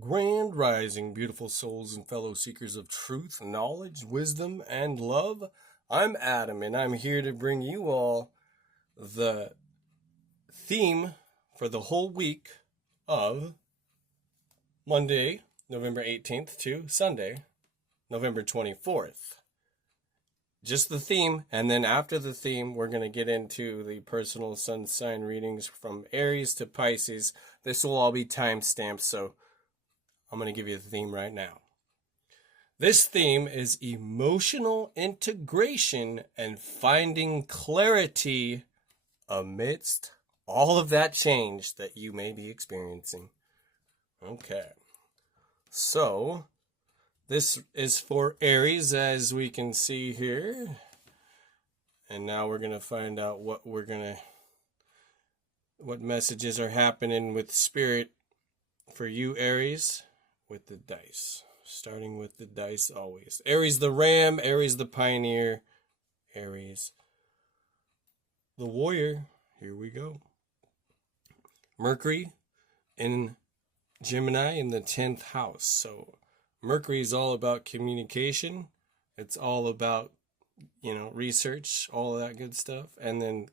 Grand rising, beautiful souls and fellow seekers of truth, knowledge, wisdom, and love. I'm Adam, and I'm here to bring you all the theme for the whole week of Monday, November 18th to Sunday, November 24th. Just the theme, and then after the theme, we're going to get into the personal sun sign readings from Aries to Pisces. This will all be time-stamped, so I'm going to give you the theme right now. This theme is emotional integration and finding clarity amidst all of that change that you may be experiencing. Okay. So, this is for Aries, as we can see here. And now we're going to find out what messages are happening with Spirit for you, Aries. With the dice. Starting with the dice always. Aries the ram, Aries the pioneer, Aries the warrior. Here we go. Mercury in Gemini in the 10th house. So Mercury is all about communication. It's all about, research, all of that good stuff. And then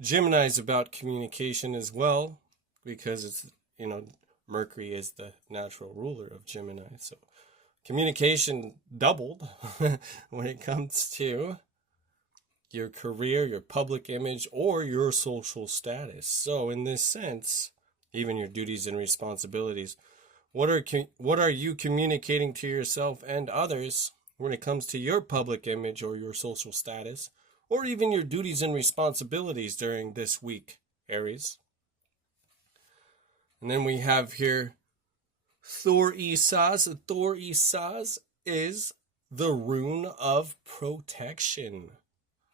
Gemini is about communication as well, because it's, Mercury is the natural ruler of Gemini. So communication doubled when it comes to your career, your public image, or your social status. So in this sense, even your duties and responsibilities, what are you communicating to yourself and others when it comes to your public image or your social status, or even your duties and responsibilities during this week, Aries? And then we have here Thor Isaz. Thor Isaz is the rune of protection.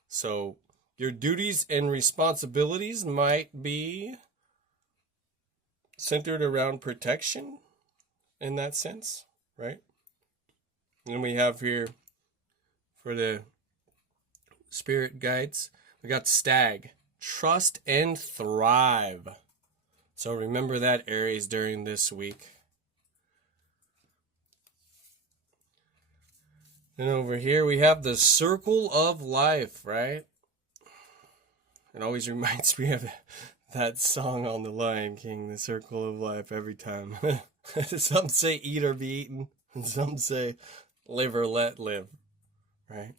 So your duties and responsibilities might be centered around protection in that sense, right? And we have here for the spirit guides, we got Stag. Trust and thrive. So remember that, Aries, during this week. And over here we have the circle of life, right? It always reminds me of that song on The Lion King, the circle of life, every time. Some say eat or be eaten, and some say live or let live, right?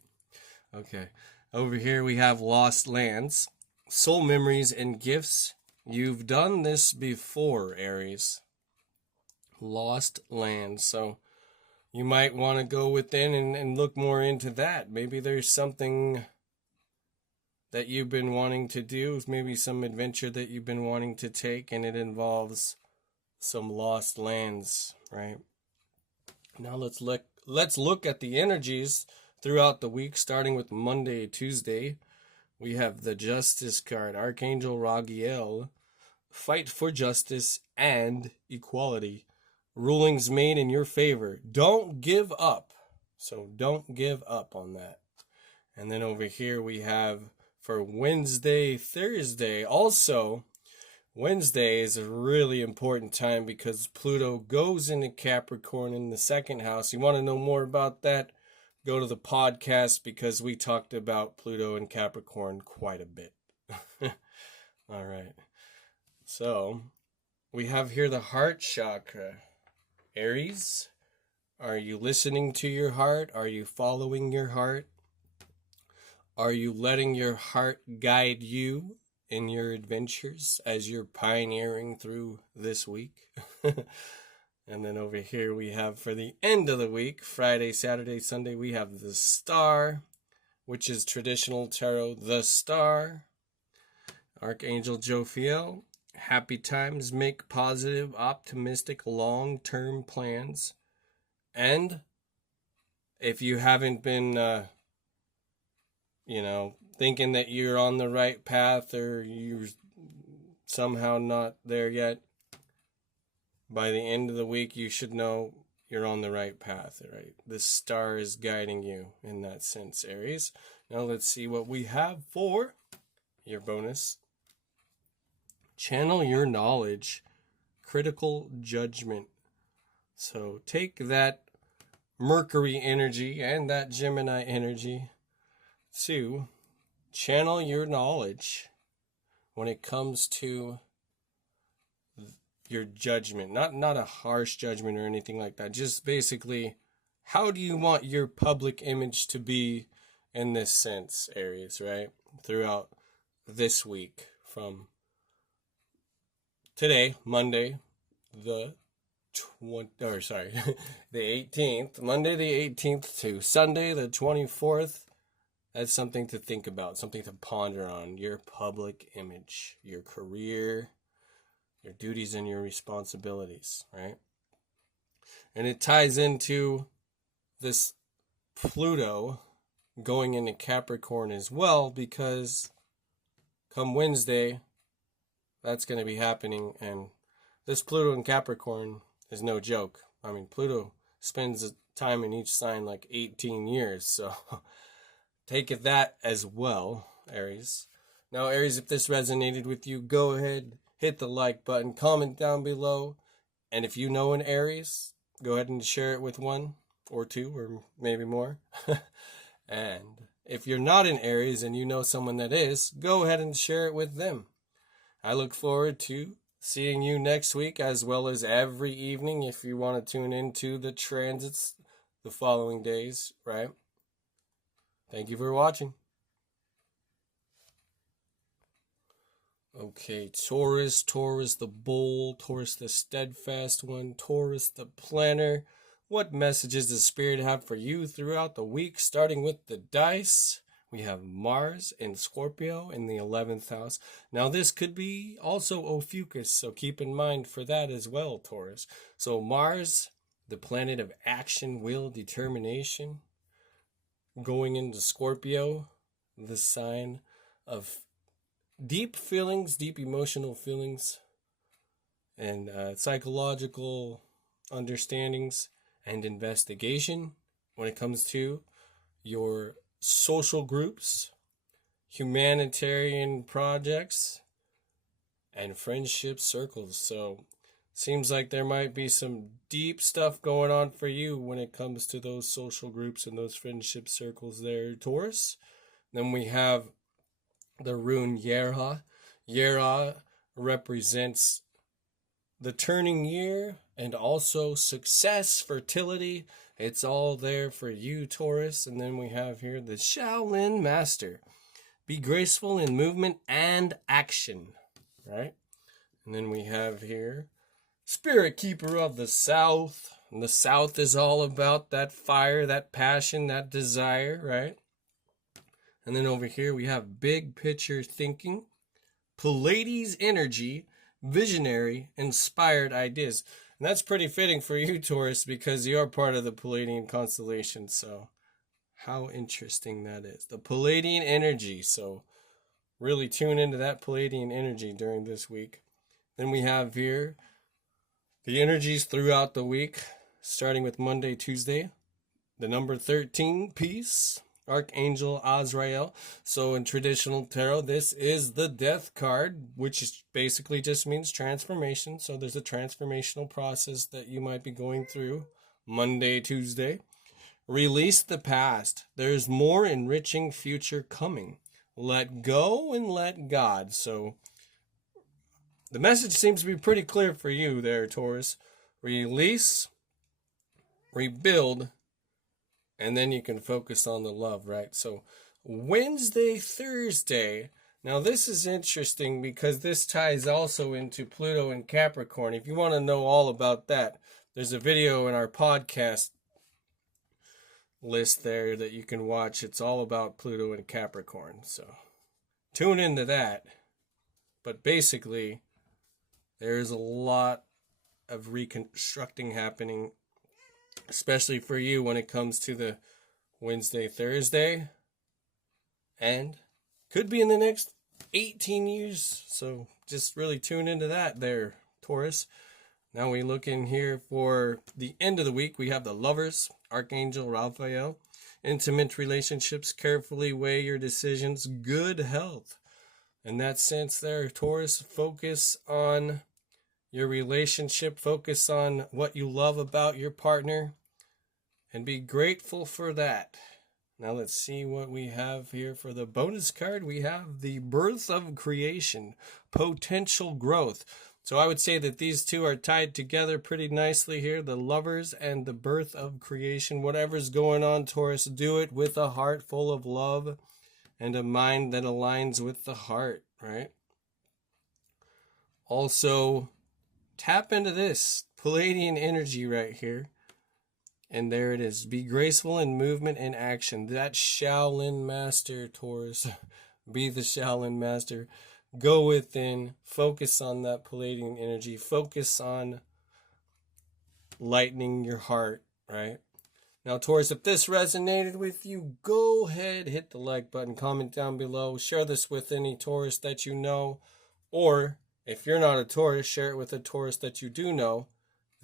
Okay. Over here we have lost lands, soul memories and gifts. You've done this before, Aries. Lost land. So you might want to go within and look more into that. Maybe there's something that you've been wanting to do. Maybe some adventure that you've been wanting to take, and it involves some lost lands, right? Now let's look at the energies throughout the week, starting with Monday, Tuesday. We have the Justice card, Archangel Raguel. Fight for justice and equality. Rulings made in your favor. Don't give up. So don't give up on that. And then over here we have for Wednesday, Thursday. Also, Wednesday is a really important time because Pluto goes into Capricorn in the second house. You want to know more about that? Go to the podcast, because we talked about Pluto and Capricorn quite a bit. All right. So, we have here the heart chakra. Aries, are you listening to your heart? Are you following your heart? Are you letting your heart guide you in your adventures as you're pioneering through this week? And then over here we have for the end of the week, Friday, Saturday, Sunday, we have the Star, which is traditional tarot, the Star. Archangel Jophiel. Happy times, make positive, optimistic, long-term plans. And if you haven't been, thinking that you're on the right path, or you're somehow not there yet, by the end of the week, you should know you're on the right path, right? The Star is guiding you in that sense, Aries. Now let's see what we have for your bonus. Channel your knowledge, critical judgment, So take that Mercury energy and that Gemini energy to channel your knowledge when it comes to your judgment. Not a harsh judgment or anything like that. Just basically, how do you want your public image to be in this sense, Aries, right? Throughout this week, from today, Monday, the 18th, Monday the 18th to Sunday the 24th. That's something to think about, something to ponder on. Your public image, your career, your duties and your responsibilities, right? And it ties into this Pluto going into Capricorn as well, because come Wednesday, that's going to be happening. And this Pluto in Capricorn is no joke. I mean, Pluto spends time in each sign like 18 years, so take it that as well, Aries. Now, Aries, if this resonated with you, go ahead, hit the like button, comment down below. And if you know an Aries, go ahead and share it with one or two or maybe more. And if you're not an Aries and you know someone that is, go ahead and share it with them. I look forward to seeing you next week, as well as every evening if you want to tune into the transits the following days, right? Thank you for watching. Okay, Taurus the bull, Taurus the steadfast one, Taurus the planner. What messages does Spirit have for you throughout the week, starting with the dice? We have Mars in Scorpio in the 11th house. Now this could be also Ophiuchus, so keep in mind for that as well, Taurus. So Mars, the planet of action, will, determination, going into Scorpio, the sign of deep feelings, deep emotional feelings, and psychological understandings and investigation when it comes to your social groups, humanitarian projects, and friendship circles. So seems like there might be some deep stuff going on for you when it comes to those social groups and those friendship circles there, Taurus. Then we have the rune Yera. Yera represents the turning year and also success, fertility. It's all there for you, Taurus. And then we have here the Shaolin Master. Be graceful in movement and action, right? And then we have here Spirit Keeper of the South. And the South is all about that fire, that passion, that desire, right? And then over here we have big picture thinking, Pleiades energy, visionary, inspired ideas. And that's pretty fitting for you, Taurus, because you are part of the Pleiadian constellation. So how interesting that is. The Pleiadian energy. So really tune into that Pleiadian energy during this week. Then we have here the energies throughout the week, starting with Monday, Tuesday. The number 13, peace. Archangel Azrael. So in traditional tarot, this is the death card, which basically just means transformation. So there's a transformational process that you might be going through Monday, Tuesday. Release the past. There's more enriching future coming. Let go and let God. So the message seems to be pretty clear for you there, Taurus. Release, rebuild, and then you can focus on the love, right? So Wednesday, Thursday. Now this is interesting because this ties also into Pluto and Capricorn. If you want to know all about that, there's a video in our podcast list there that you can watch. It's all about Pluto and Capricorn. So tune into that. But basically, there's a lot of reconstructing happening, especially for you when it comes to the Wednesday, Thursday, and could be in the next 18 years. So just really tune into that there, Taurus. Now we look in here for the end of the week. We have the Lovers, Archangel Raphael. Intimate relationships, carefully weigh your decisions. Good health. In that sense there, Taurus, focus on your relationship. Focus on what you love about your partner and be grateful for that. Now let's see what we have here for the bonus card. We have the birth of creation, potential growth. So I would say that these two are tied together pretty nicely here, the lovers and the birth of creation. Whatever's going on, Taurus, do it with a heart full of love and a mind that aligns with the heart, right? Also, tap into this Palladian energy right here. And there it is. Be graceful in movement and action. That Shaolin master, Taurus. Be the Shaolin master. Go within. Focus on that Palladian energy. Focus on lightening your heart, right? Now, Taurus, if this resonated with you, go ahead, hit the like button, comment down below. Share this with any Taurus that you know. Or, if you're not a Taurus, share it with a Taurus that you do know.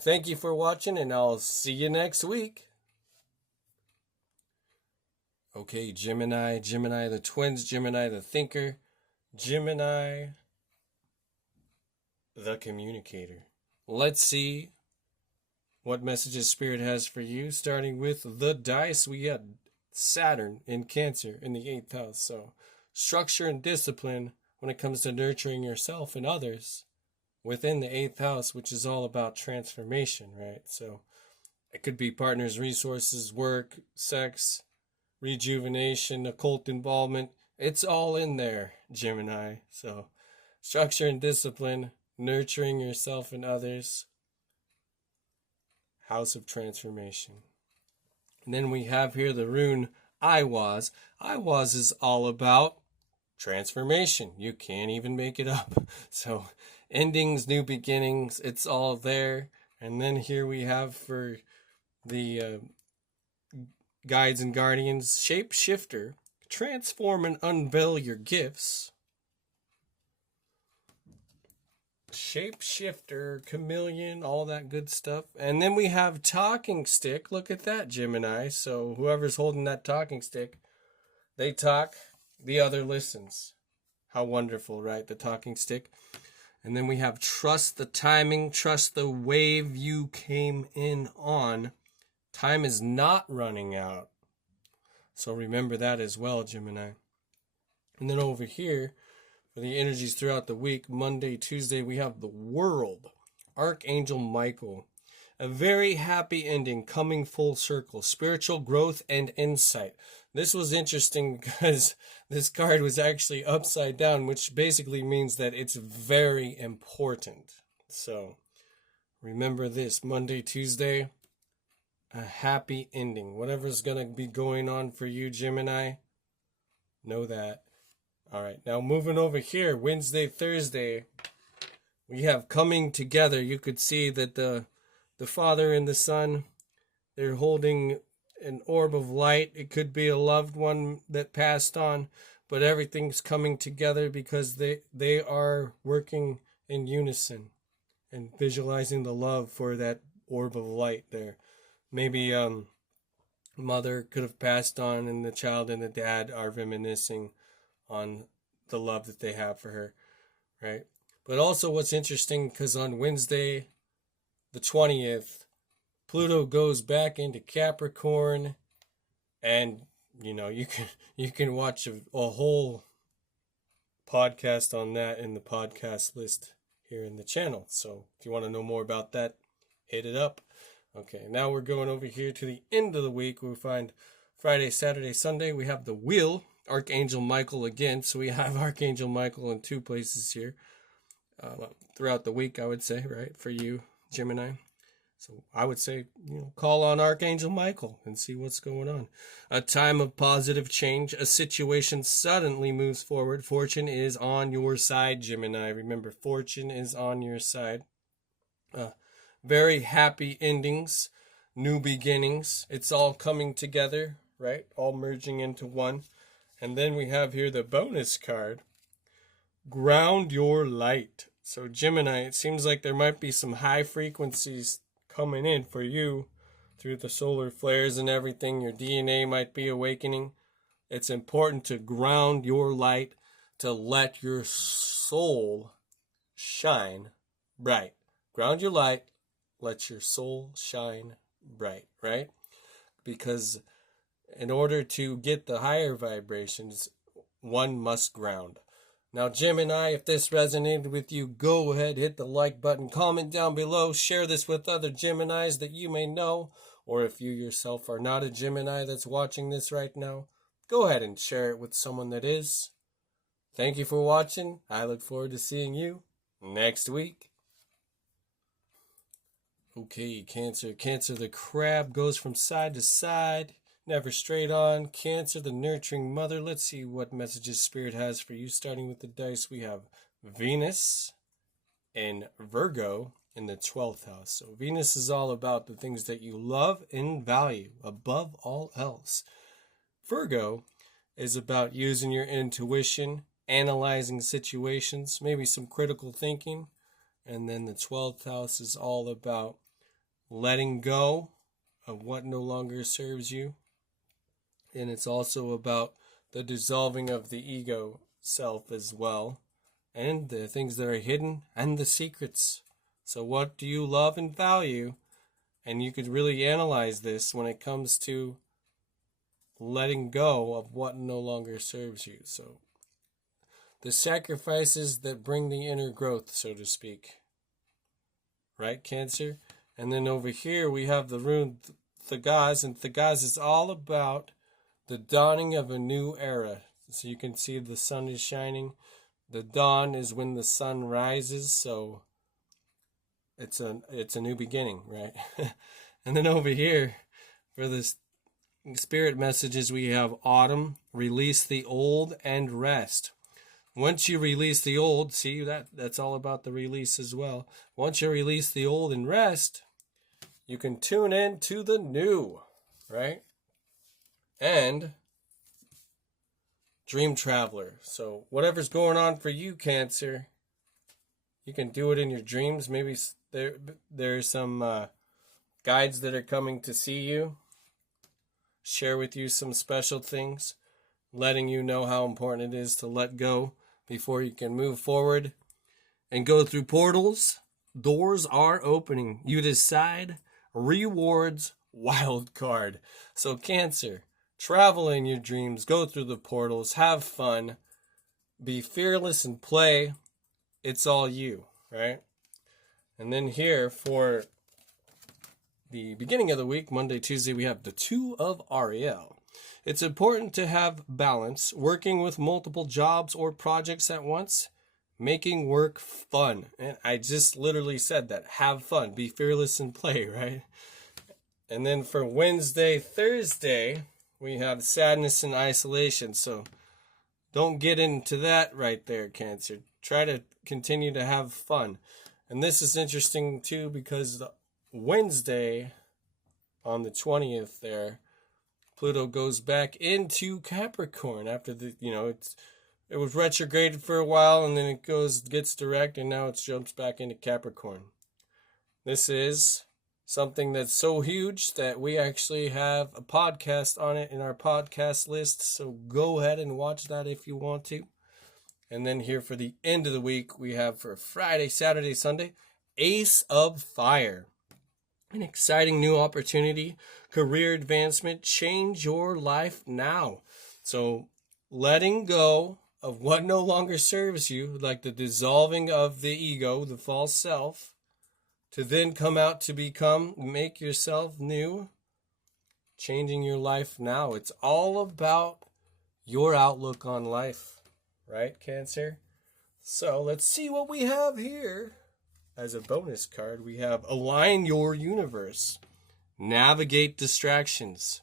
Thank you for watching, and I'll see you next week. Okay, Gemini the twins, Gemini the thinker, Gemini the communicator. Let's see what messages Spirit has for you, starting with the dice. We got Saturn in Cancer in the 8th house. So, structure and discipline when it comes to nurturing yourself and others within the 8th house, which is all about transformation, right? So it could be partners, resources, work, sex, rejuvenation, occult involvement. It's all in there, Gemini. So structure and discipline, nurturing yourself and others, house of transformation. And then we have here the rune Iwaz. Iwaz is all about transformation. You can't even make it up. So endings, new beginnings, it's all there. And then here we have for the guides and guardians, shapeshifter, transform and unveil your gifts. Shapeshifter, chameleon, all that good stuff. And then we have talking stick. Look at that, Gemini. So whoever's holding that talking stick, they talk, the other listens. How wonderful, right? The talking stick. And then we have trust the timing, trust the wave you came in on. Time is not running out. So remember that as well, Gemini. And then over here, for the energies throughout the week, Monday, Tuesday, we have the World, Archangel Michael. A very happy ending, coming full circle, spiritual growth and insight. This was interesting because this card was actually upside down, which basically means that it's very important. So remember this, Monday, Tuesday, a happy ending. Whatever's going to be going on for you, Gemini, know that. All right, now moving over here, Wednesday, Thursday, we have coming together. You could see that the Father and the Son, they're holding an orb of light. It could be a loved one that passed on, but everything's coming together because they are working in unison and visualizing the love for that orb of light there. Maybe mother could have passed on, and the child and the dad are reminiscing on the love that they have for her, right? But also what's interesting, because on Wednesday, the 20th, Pluto goes back into Capricorn, and you can watch a whole podcast on that in the podcast list here in the channel. So if you want to know more about that, hit it up. Okay, now we're going over here to the end of the week. We'll find Friday, Saturday, Sunday. We have the Wheel, Archangel Michael again. So we have Archangel Michael in two places here throughout the week, I would say, right, for you, Gemini. So I would say, call on Archangel Michael and see what's going on. A time of positive change. A situation suddenly moves forward. Fortune is on your side, Gemini. Remember, fortune is on your side. Very happy endings, new beginnings. It's all coming together, right? All merging into one. And then we have here the bonus card. Ground your light. So Gemini, it seems like there might be some high frequencies coming in for you through the solar flares and everything. Your DNA might be awakening. It's important to ground your light, to let your soul shine bright. ground your light, let your soul shine bright, right? Because in order to get the higher vibrations, one must ground. Now, Gemini, if this resonated with you, go ahead, hit the like button, comment down below, share this with other Geminis that you may know, or if you yourself are not a Gemini that's watching this right now, go ahead and share it with someone that is. Thank you for watching. I look forward to seeing you next week. Okay, Cancer. Cancer, the crab goes from side to side, never straight on. Cancer, the nurturing mother. Let's see what messages Spirit has for you. Starting with the dice, we have Venus and Virgo in the 12th house. So Venus is all about the things that you love and value above all else. Virgo is about using your intuition, analyzing situations, maybe some critical thinking. And then the 12th house is all about letting go of what no longer serves you. And it's also about the dissolving of the ego self as well, and the things that are hidden and the secrets. So what do you love and value? And you could really analyze this when it comes to letting go of what no longer serves you. So the sacrifices that bring the inner growth, so to speak. Right, Cancer? And then over here we have the rune Thagaz, and Thagaz is all about the dawning of a new era. So you can see the sun is shining. The dawn is when the sun rises, so it's a new beginning, right? And then over here for this Spirit messages, we have autumn, release the old and rest. Once you release the old, see, that's all about the release as well. Once you release the old and rest, you can tune in to the new, right? And Dream Traveler. So whatever's going on for you, Cancer, you can do it in your dreams. Maybe there's some guides that are coming to see you, share with you some special things, letting you know how important it is to let go before you can move forward and go through portals. Doors are opening. You decide. Rewards, wild card. So Cancer, travel in your dreams, go through the portals, have fun, be fearless and play. It's all you, right? And then here for the beginning of the week, Monday, Tuesday, we have the Two of Ariel. It's important to have balance, working with multiple jobs or projects at once, making work fun. And I just literally said that. Have fun, be fearless and play, right? And then for Wednesday, Thursday, we have sadness and isolation. So don't get into that right there, Cancer. Try to continue to have fun. And this is interesting too because Wednesday on the 20th there, Pluto goes back into Capricorn after it was retrograded for a while, and then it gets direct, and now it jumps back into Capricorn. This is something that's so huge that we actually have a podcast on it in our podcast list, so go ahead and watch that if you want to. And then here for the end of the week, we have for Friday, Saturday, Sunday, Ace of Fire. An exciting new opportunity, career advancement, change your life now. So letting go of what no longer serves you, like the dissolving of the ego, the false self, to then come out to make yourself new, changing your life now. It's all about your outlook on life, right, Cancer? So let's see what we have here. As a bonus card, we have Align Your Universe. Navigate distractions.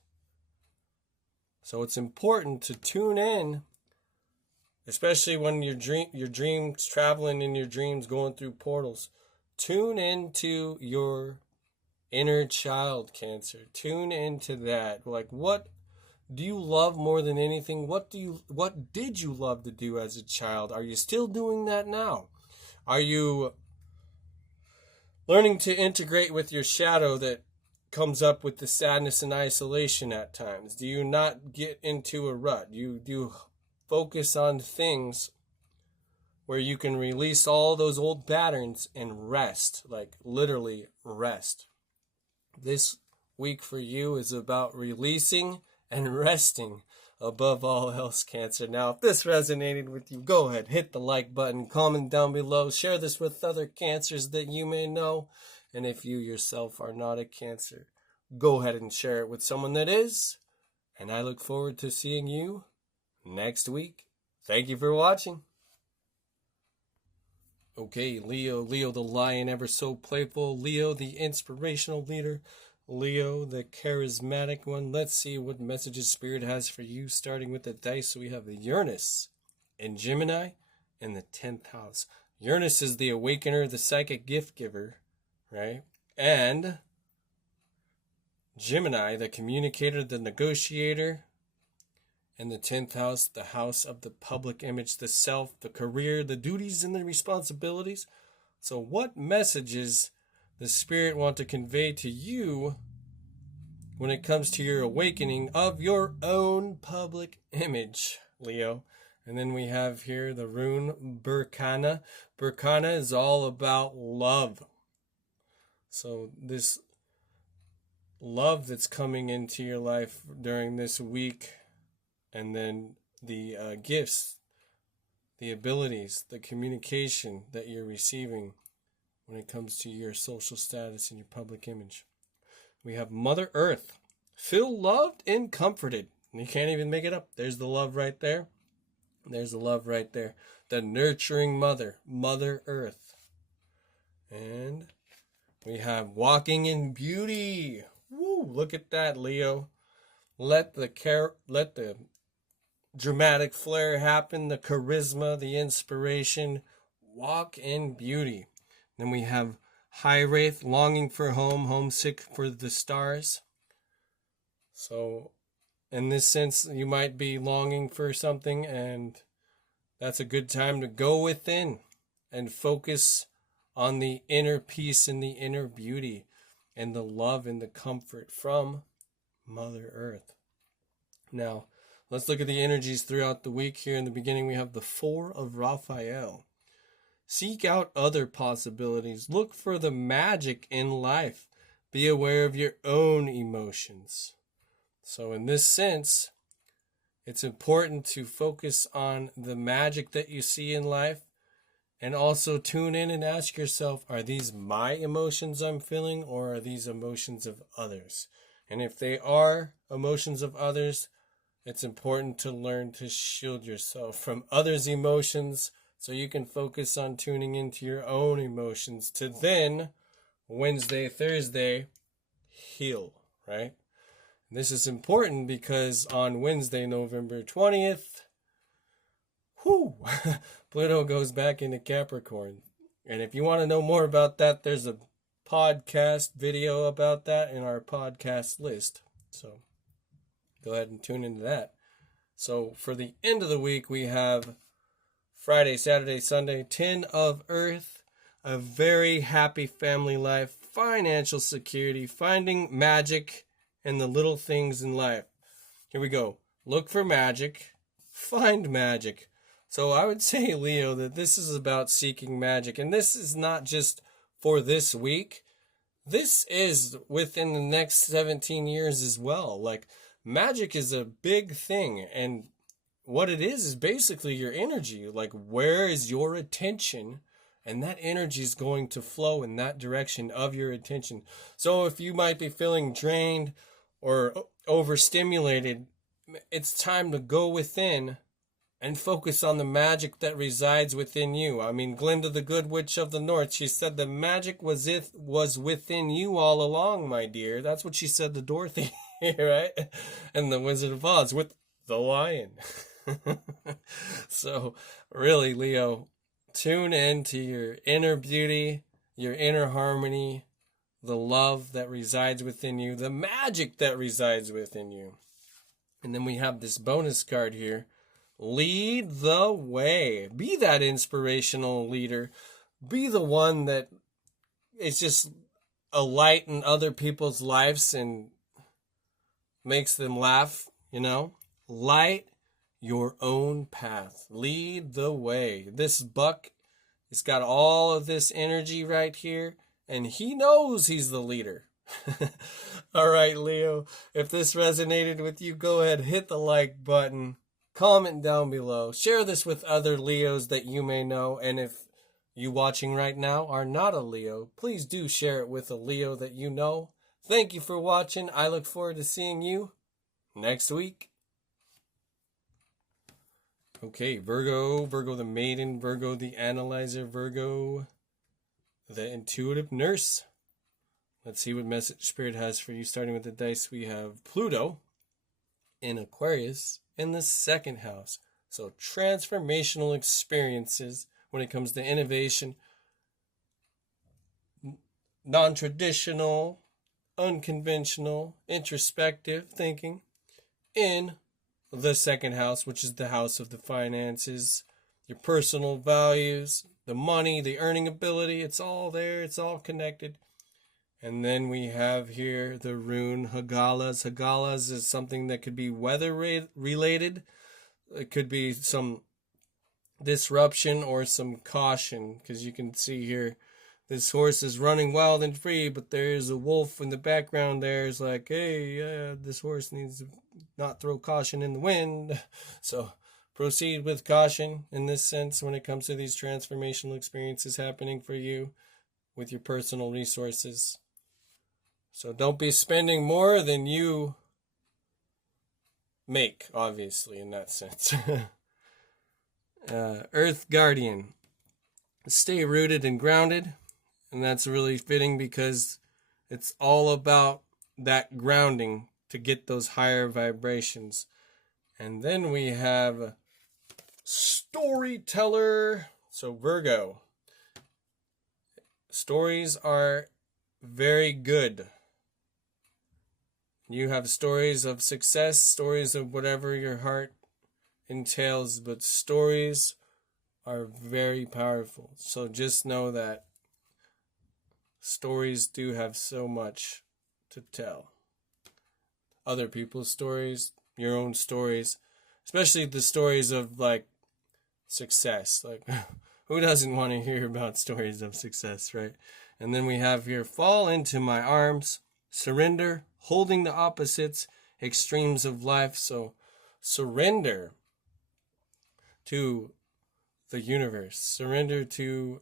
So it's important to tune in, especially when your dreams, traveling in your dreams, going through portals. Tune into your inner child, Cancer. Tune into that. Like, what do you love more than anything? What did you love to do as a child? Are you still doing that now? Are you learning to integrate with your shadow that comes up with the sadness and isolation at times? Do you not get into a rut? Do you focus on things where you can release all those old patterns and rest, like literally rest. This week for you is about releasing and resting above all else, Cancer. Now, if this resonated with you, go ahead, hit the like button, comment down below, share this with other Cancers that you may know. And if you yourself are not a Cancer, go ahead and share it with someone that is. And I look forward to seeing you next week. Thank you for watching. Okay, Leo the lion, ever so playful. Leo, the inspirational leader. Leo, the charismatic one. Let's see what messages Spirit has for you, starting with the dice. So we have the Uranus and Gemini in the 10th house. Uranus is the awakener, the psychic gift giver, right? And Gemini, the communicator, the negotiator. In the 10th house, the house of the public image, the self, the career, the duties, and the responsibilities. So what messages the Spirit want to convey to you when it comes to your awakening of your own public image, Leo? And then we have here the rune Berkana. Berkana is all about love. So this love that's coming into your life during this week, and then the gifts, the abilities, the communication that you're receiving when it comes to your social status and your public image. We have Mother Earth. Feel loved and comforted. You can't even make it up. There's the love right there. There's the love right there. The nurturing mother, Mother Earth. And we have Walking in Beauty. Woo, look at that, Leo. Let the dramatic flair happen, the charisma, the inspiration. Walk in beauty. Then we have High Wraith, longing for home, homesick for the stars. So in this sense, you might be longing for something, and that's a good time to go within and focus on the inner peace and the inner beauty and the love and the comfort from Mother Earth. Now, let's look at the energies throughout the week. Here in the beginning, we have the Four of Raphael. Seek out other possibilities. Look for the magic in life. Be aware of your own emotions. So in this sense, it's important to focus on the magic that you see in life, and also tune in and ask yourself, are these my emotions I'm feeling, or are these emotions of others? And if they are emotions of others, it's important to learn to shield yourself from others' emotions so you can focus on tuning into your own emotions to then, Wednesday, Thursday, heal, right? And this is important because on Wednesday, November 20th, Pluto goes back into Capricorn. And if you want to know more about that, there's a podcast video about that in our podcast list. So go ahead and tune into that. So for the end of the week, we have Friday, Saturday, Sunday, 10 of Earth, a very happy family life, financial security, finding magic in the little things in life. Here we go. Look for magic, find magic. So I would say, Leo, that this is about seeking magic. And this is not just for this week. This is within the next 17 years as well. Like, magic is a big thing. And what it is basically your energy. Like, where is your attention? And that energy is going to flow in that direction of your attention. So if you might be feeling drained or overstimulated, it's time to go within and focus on the magic that resides within you. I mean, Glinda, the Good Witch of the North, she said the magic was within you all along, my dear. That's what she said to Dorothy, right? And the Wizard of Oz with the lion. So, really, Leo, tune in to your inner beauty, your inner harmony, the love that resides within you, the magic that resides within you. And then we have this bonus card here. Lead the way. Be that inspirational leader. Be the one that is just a light in other people's lives and makes them laugh, you know. Light your own path. Lead the way. This buck has got all of this energy right here, and he knows he's the leader. All right, Leo, if this resonated with you, go ahead, hit the like button, comment down below, share this with other Leos that you may know, and if you watching right now are not a Leo, please do share it with a Leo that you know. Thank you for watching. I look forward to seeing you next week. Okay, Virgo the maiden, Virgo the analyzer, Virgo the intuitive nurse. Let's see what message Spirit has for you. Starting with the dice, we have Pluto in Aquarius in the second house. So transformational experiences when it comes to innovation, non-traditional, unconventional, introspective thinking in the second house, which is the house of the finances, your personal values, the money, the earning ability. It's all there. It's all connected. And then we have here the rune Hagalas. Hagalas is something that could be weather related. It could be some disruption or some caution, because you can see here this horse is running wild and free, but there's a wolf in the background there. It's like, hey, this horse needs to not throw caution in the wind. So proceed with caution in this sense when it comes to these transformational experiences happening for you with your personal resources. So don't be spending more than you make, obviously, in that sense. Earth Guardian. Stay rooted and grounded. And that's really fitting because it's all about that grounding to get those higher vibrations. And then we have Storyteller. So Virgo. Stories are very good. You have stories of success, stories of whatever your heart entails, but stories are very powerful. So just know that stories do have so much to tell. Other people's stories, your own stories, especially the stories of like success. Like who doesn't want to hear about stories of success, right? And then we have here, fall into my arms, surrender, holding the opposites, extremes of life. So surrender to the universe. Surrender to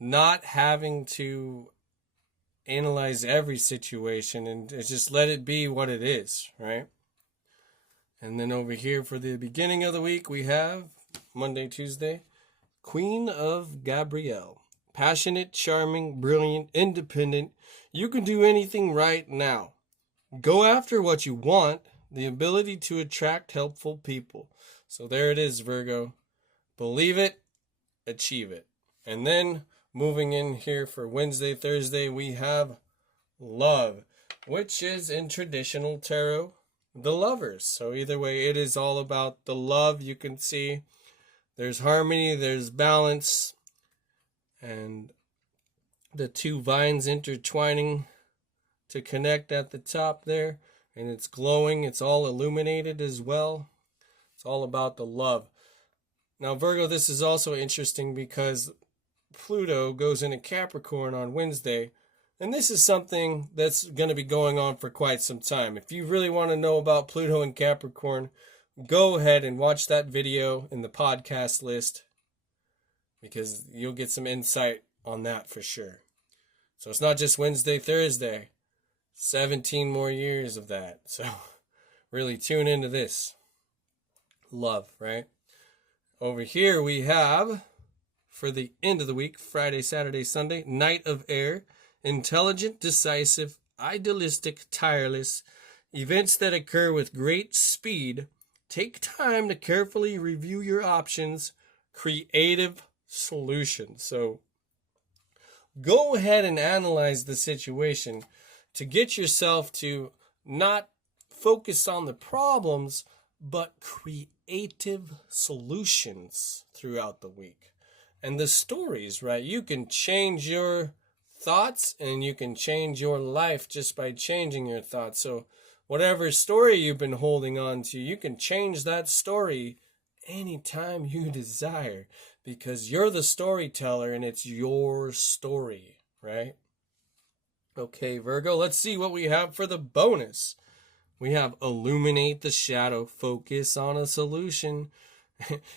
not having to analyze every situation and just let it be what it is, right? And then over here for the beginning of the week, we have Monday, Tuesday, Queen of Gabrielle. Passionate, charming, brilliant, independent. You can do anything right now. Go after what you want, the ability to attract helpful people. So there it is, Virgo. Believe it, achieve it. And then moving in here for Wednesday, Thursday, we have love, which is in traditional tarot, the lovers. So either way, it is all about the love. You can see there's harmony, there's balance, and the two vines intertwining to connect at the top there, and it's glowing. It's all illuminated as well. It's all about the love. Now, Virgo, this is also interesting because Pluto goes into Capricorn on Wednesday, and this is something that's going to be going on for quite some time. If you really want to know about Pluto and Capricorn, go ahead and watch that video in the podcast list, because you'll get some insight on that for sure. So it's not just Wednesday, Thursday. 17 more years of that. So really tune into this. Love, right? Over here we have, for the end of the week, Friday, Saturday, Sunday, Knight of Air. Intelligent, decisive, idealistic, tireless. Events that occur with great speed. Take time to carefully review your options. Creative solutions. So go ahead and analyze the situation to get yourself to not focus on the problems, but creative solutions throughout the week. And the stories, right? You can change your thoughts and you can change your life just by changing your thoughts. So whatever story you've been holding on to, you can change that story anytime you desire, because you're the storyteller and it's your story, right? Okay, Virgo, let's see what we have for the bonus. We have illuminate the shadow, focus on a solution.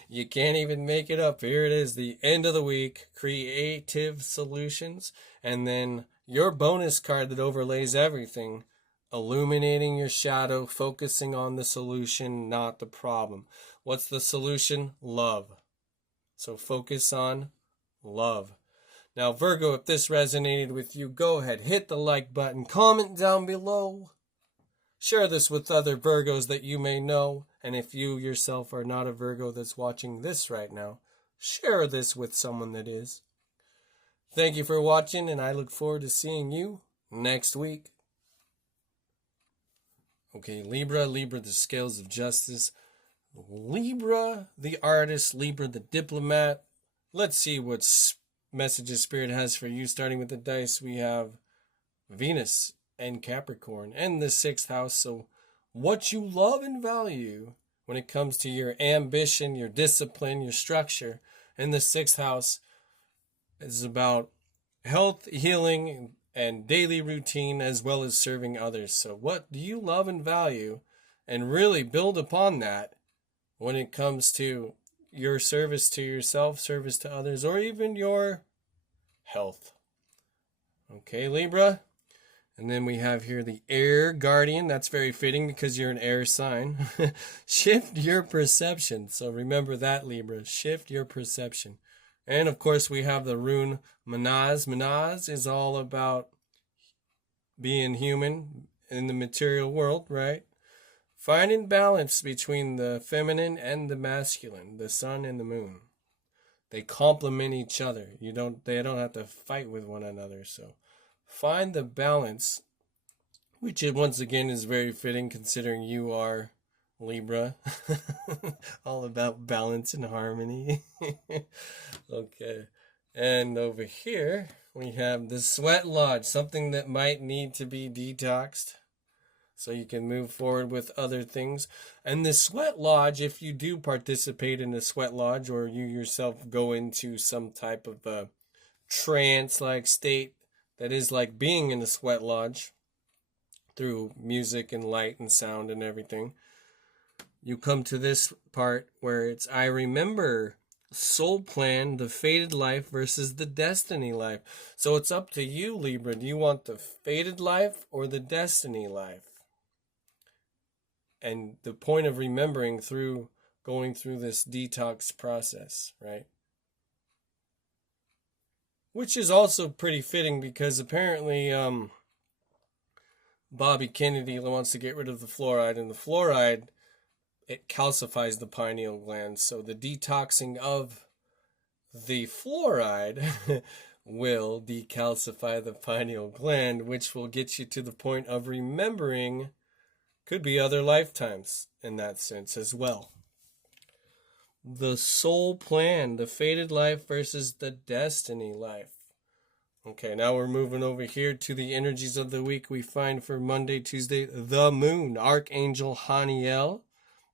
You can't even make it up. Here it is, the end of the week, creative solutions. And then your bonus card that overlays everything, illuminating your shadow, focusing on the solution, not the problem. What's the solution? Love. So focus on love. Now, Virgo, if this resonated with you, go ahead, hit the like button, comment down below. Share this with other Virgos that you may know. And if you yourself are not a Virgo that's watching this right now, share this with someone that is. Thank you for watching, and I look forward to seeing you next week. Okay, Libra, the scales of justice. Libra, the artist. Libra, the diplomat. Let's see what messages Spirit has for you. Starting with the dice, we have Venus and Capricorn and the 6th house. So what you love and value when it comes to your ambition, your discipline, your structure. And the 6th house is about health, healing, and daily routine, as well as serving others. So what do you love and value, and really build upon that when it comes to your service to yourself, service to others, or even your health. Okay, Libra. And then we have here the air guardian. That's very fitting because you're an air sign. Shift your perception. So remember that, Libra. Shift your perception. And of course, we have the rune Manaz. Manaz is all about being human in the material world, right? Finding balance between the feminine and the masculine, the sun and the moon. They complement each other. They don't have to fight with one another. So find the balance, which once again is very fitting considering you are Libra. All about balance and harmony. Okay. And over here we have the sweat lodge, something that might need to be detoxed so you can move forward with other things. And the sweat lodge, if you do participate in the sweat lodge, or you yourself go into some type of a trance-like state that is like being in the sweat lodge through music and light and sound and everything, you come to this part where it's I remember soul plan, the fated life versus the destiny life. So it's up to you, Libra. Do you want the fated life or the destiny life? And the point of remembering through going through this detox process, right? Which is also pretty fitting because apparently Bobby Kennedy wants to get rid of the fluoride, and the fluoride, it calcifies the pineal gland. So the detoxing of the fluoride will decalcify the pineal gland, which will get you to the point of remembering. Could be other lifetimes in that sense as well. The soul plan, the fated life versus the destiny life. Okay, now we're moving over here to the energies of the week. We find for Monday, Tuesday, the moon, Archangel Haniel,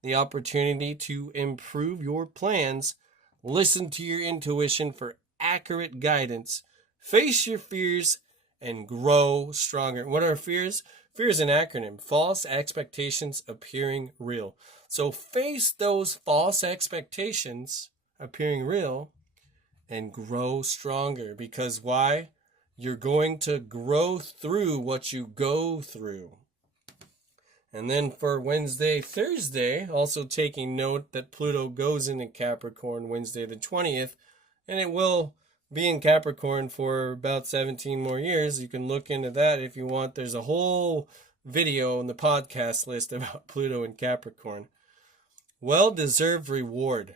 the opportunity to improve your plans, listen to your intuition for accurate guidance, face your fears, and grow stronger. What are fears? Fear is an acronym, false expectations appearing real. So face those false expectations appearing real and grow stronger. Because why? You're going to grow through what you go through. And then for Wednesday, Thursday, also taking note that Pluto goes into Capricorn Wednesday the 20th, and it will be in Capricorn for about 17 more years. You can look into that if you want. There's a whole video on the podcast list about Pluto and Capricorn. Well-deserved reward.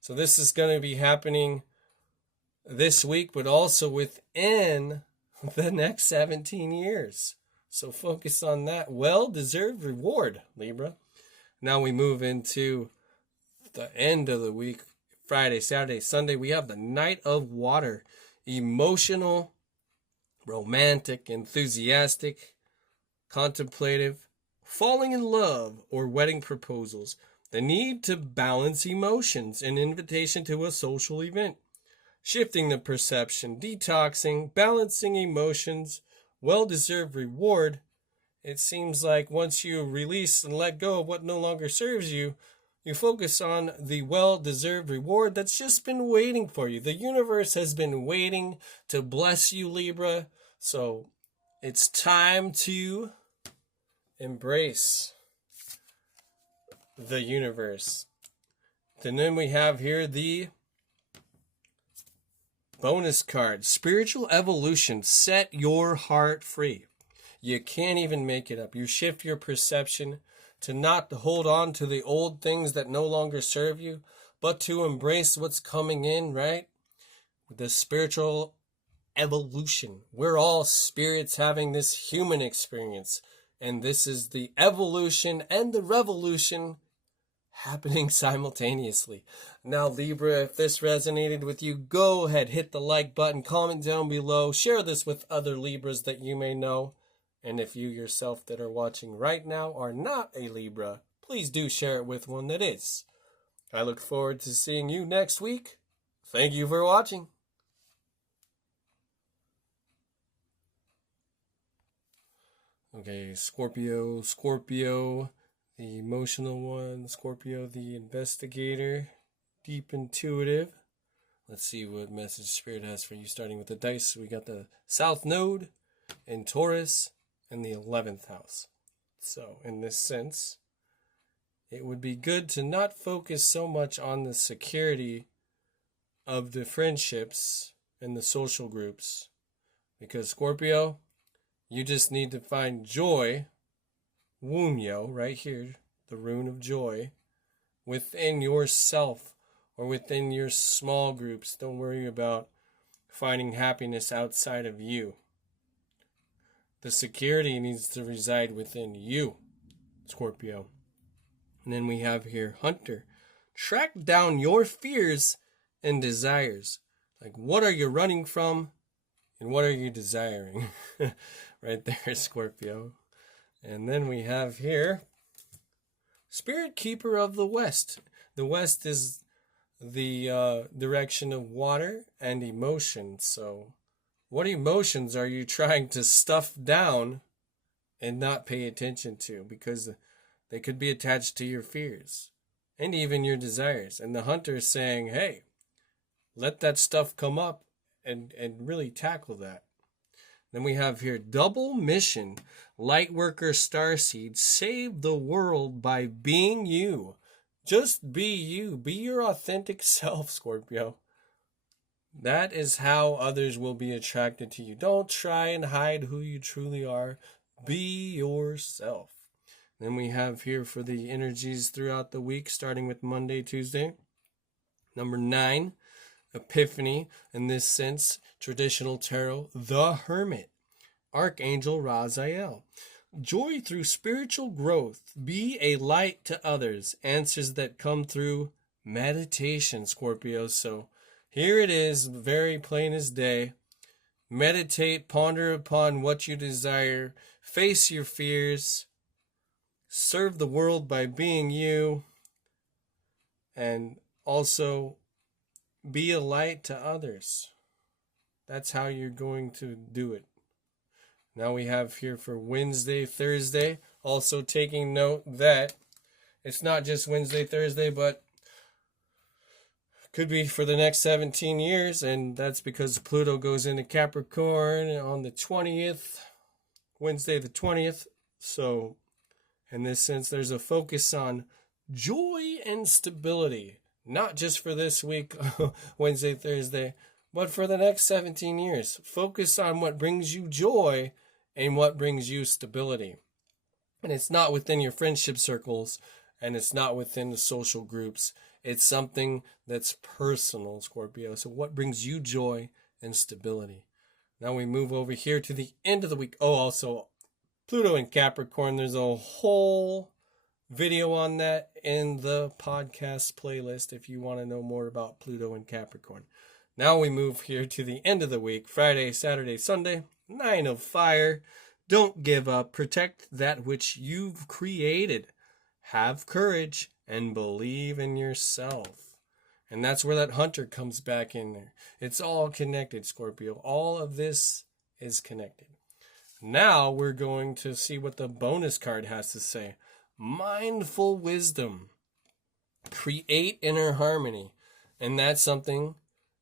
So this is going to be happening this week, but also within the next 17 years. So focus on that. Well-deserved reward, Libra. Now we move into the end of the week. Friday, Saturday, Sunday, we have the Night of Water. Emotional, romantic, enthusiastic, contemplative, falling in love, or wedding proposals. The need to balance emotions, an invitation to a social event. Shifting the perception, detoxing, balancing emotions, well-deserved reward. It seems like once you release and let go of what no longer serves you, you focus on the well-deserved reward that's just been waiting for you. The universe has been waiting to bless you, Libra. So it's time to embrace the universe. And then we have here the bonus card. Spiritual evolution. Set your heart free. You can't even make it up. You shift your perception to not hold on to the old things that no longer serve you, but to embrace what's coming in, right? The spiritual evolution. We're all spirits having this human experience, and this is the evolution and the revolution happening simultaneously. Now, Libra, if this resonated with you, go ahead, hit the like button, comment down below, share this with other Libras that you may know. And if you yourself that are watching right now are not a Libra, please do share it with one that is. I look forward to seeing you next week. Thank you for watching. Okay, Scorpio, the emotional one. Scorpio, the investigator, deep intuitive. Let's see what message Spirit has for you, starting with the dice. We got the South Node in Taurus and the 11th house. So, in this sense, it would be good to not focus so much on the security of the friendships and the social groups. Because, Scorpio, you just need to find joy, Wunyo, right here, the rune of joy, within yourself or within your small groups. Don't worry about finding happiness outside of you. The security needs to reside within you, Scorpio. And then we have here, Hunter. Track down your fears and desires. Like, what are you running from and what are you desiring? Right there, Scorpio. And then we have here, Spirit Keeper of the West. The West is the direction of water and emotion. So, what emotions are you trying to stuff down and not pay attention to? Because they could be attached to your fears and even your desires. And the Hunter is saying, hey, let that stuff come up and really tackle that. Then we have here, double mission, Lightworker Starseed, save the world by being you. Just be you. Be your authentic self, Scorpio. That is how others will be attracted to you. Don't try and hide who you truly are. Be yourself. Then we have here for the energies throughout the week, starting with Monday, Tuesday. Number 9, Epiphany. In this sense, traditional tarot, the Hermit. Archangel Raziel. Joy through spiritual growth. Be a light to others. Answers that come through meditation, Scorpio. So, here it is, very plain as day. Meditate, ponder upon what you desire, face your fears, serve the world by being you, and also be a light to others. That's how you're going to do it. Now we have here for Wednesday, Thursday, also taking note that it's not just Wednesday, Thursday, but could be for the next 17 years, and that's because Pluto goes into Capricorn on the 20th, Wednesday the 20th. So, in this sense, there's a focus on joy and stability, not just for this week, Wednesday, Thursday, but for the next 17 years. Focus on what brings you joy and what brings you stability. And it's not within your friendship circles, and it's not within the social groups. It's something that's personal, Scorpio. So what brings you joy and stability? Now we move over here to the end of the week. Oh, also, Pluto and Capricorn. There's a whole video on that in the podcast playlist if you want to know more about Pluto and Capricorn. Now we move here to the end of the week. Friday, Saturday, Sunday. 9 of Fire. Don't give up. Protect that which you've created. Have courage and believe in yourself. And that's where that hunter comes back in there. It's all connected, Scorpio. All of this is connected. Now we're going to see what the bonus card has to say. Mindful wisdom. Create inner harmony. And that's something,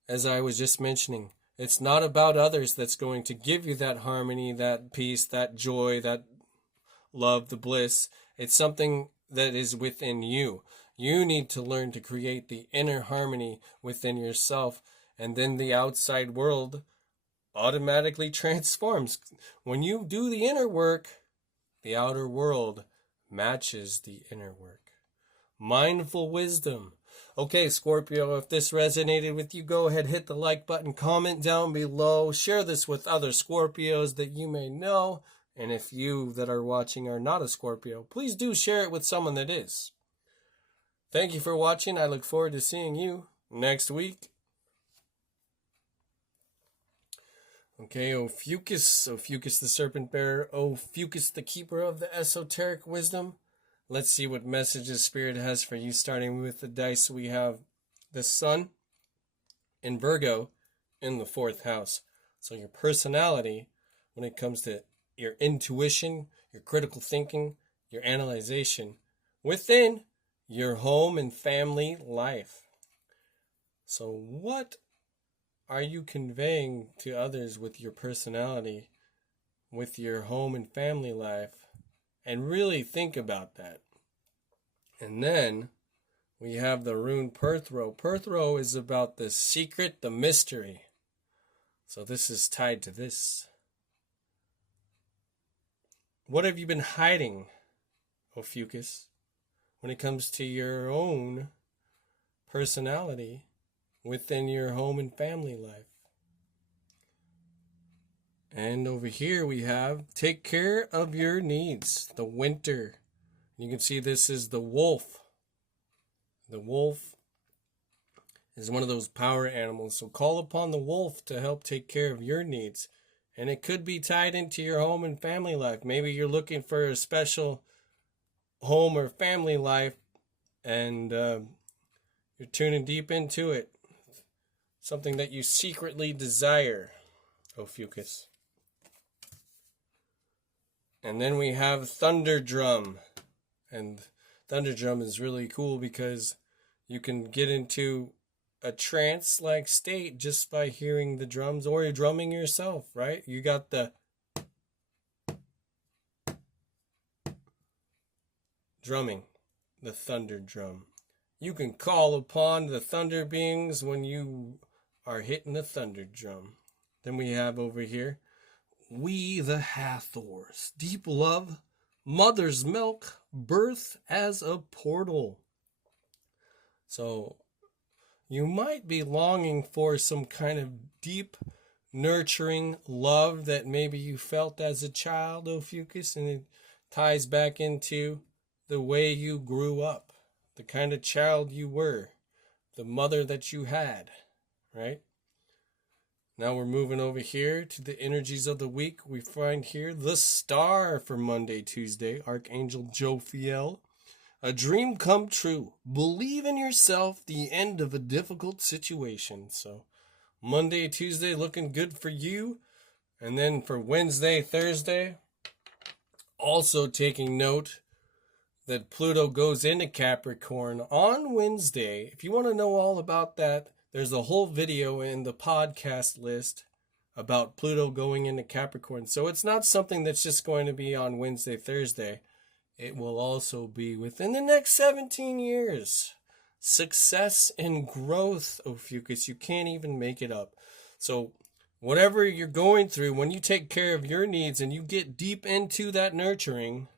as I was just mentioning, it's not about others that's going to give you that harmony, that peace, that joy, that love, the bliss. It's something that is within you. You need to learn to create the inner harmony within yourself, and then the outside world automatically transforms. When you do the inner work, the outer world matches the inner work. Mindful wisdom. Okay, Scorpio, if this resonated with you, go ahead, hit the like button, comment down below, share this with other Scorpios that you may know, and if you that are watching are not a Scorpio, please do share it with someone that is. Thank you for watching. I look forward to seeing you next week. Okay, Ophiuchus the serpent bearer, Ophiuchus the keeper of the esoteric wisdom. Let's see what messages Spirit has for you, starting with the dice. We have the Sun in Virgo in the 4th house. So your personality, when it comes to your intuition, your critical thinking, your analyzation, within your home and family life. So what are you conveying to others with your personality, with your home and family life? And really think about that. And then we have the rune Perthro. Perthro is about the secret, the mystery. So this is tied to this. What have you been hiding, Ophiuchus, when it comes to your own personality within your home and family life? And over here we have take care of your needs, the winter. You can see this is the wolf. The wolf is one of those power animals. So call upon the wolf to help take care of your needs. And it could be tied into your home and family life. Maybe you're looking for a special home or family life and you're tuning deep into it. Something that you secretly desire, Ophiuchus. And then we have Thunder Drum. And Thunder Drum is really cool because you can get into a trance-like state just by hearing the drums, or you're drumming yourself, right? You got the drumming, the thunder drum. You can call upon the thunder beings when you are hitting the thunder drum. Then we have over here, we the Hathors, deep love, mother's milk, birth as a portal. So you might be longing for some kind of deep, nurturing love that maybe you felt as a child, Ophiuchus, and it ties back into the way you grew up, the kind of child you were, the mother that you had, right? Now we're moving over here to the energies of the week. We find here the star for Monday, Tuesday, Archangel Jophiel. A dream come true. Believe in yourself, the end of a difficult situation. So Monday, Tuesday looking good for you. And then for Wednesday, Thursday, also taking note that Pluto goes into Capricorn on Wednesday. If you want to know all about that, there's a whole video in the podcast list about Pluto going into Capricorn. So it's not something that's just going to be on Wednesday, Thursday. It will also be within the next 17 years. Success and growth, Ophiuchus. You can't even make it up. So whatever you're going through, when you take care of your needs and you get deep into that nurturing,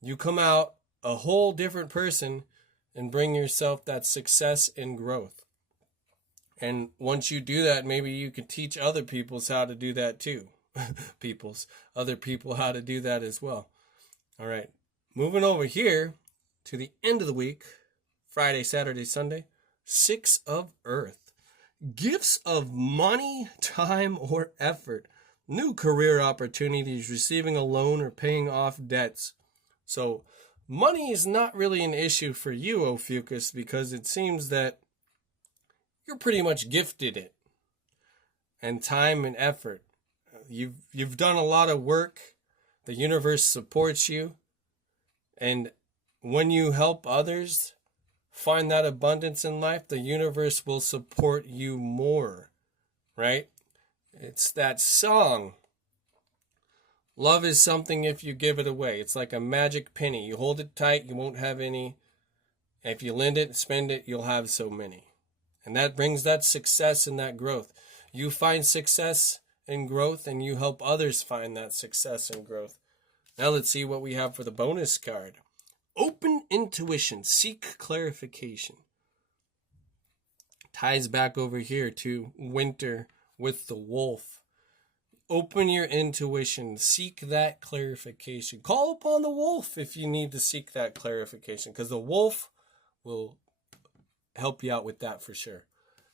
you come out a whole different person and bring yourself that success and growth. And once you do that, maybe you can teach other peoples how to do that too. Other people how to do that as well. All right. Moving over here to the end of the week, Friday, Saturday, Sunday, 6 of Earth. Gifts of money, time, or effort. new career opportunities, receiving a loan, or paying off debts. So money is not really an issue for you, Ophiuchus, because it seems that you're pretty much gifted it. And time and effort. You've done a lot of work. The universe supports you. And when you help others find that abundance in life, the universe will support you more, right? It's that song. Love is something if you give it away. It's like a magic penny. You hold it tight, you won't have any. If you lend it, spend it, you'll have so many. And that brings that success and that growth. You find success and growth, and you help others find that success and growth. Now let's see what we have for the bonus card. Open intuition. Seek clarification. Ties back over here to winter with the wolf. Open your intuition. Seek that clarification. Call upon the wolf if you need to seek that clarification, because the wolf will help you out with that for sure.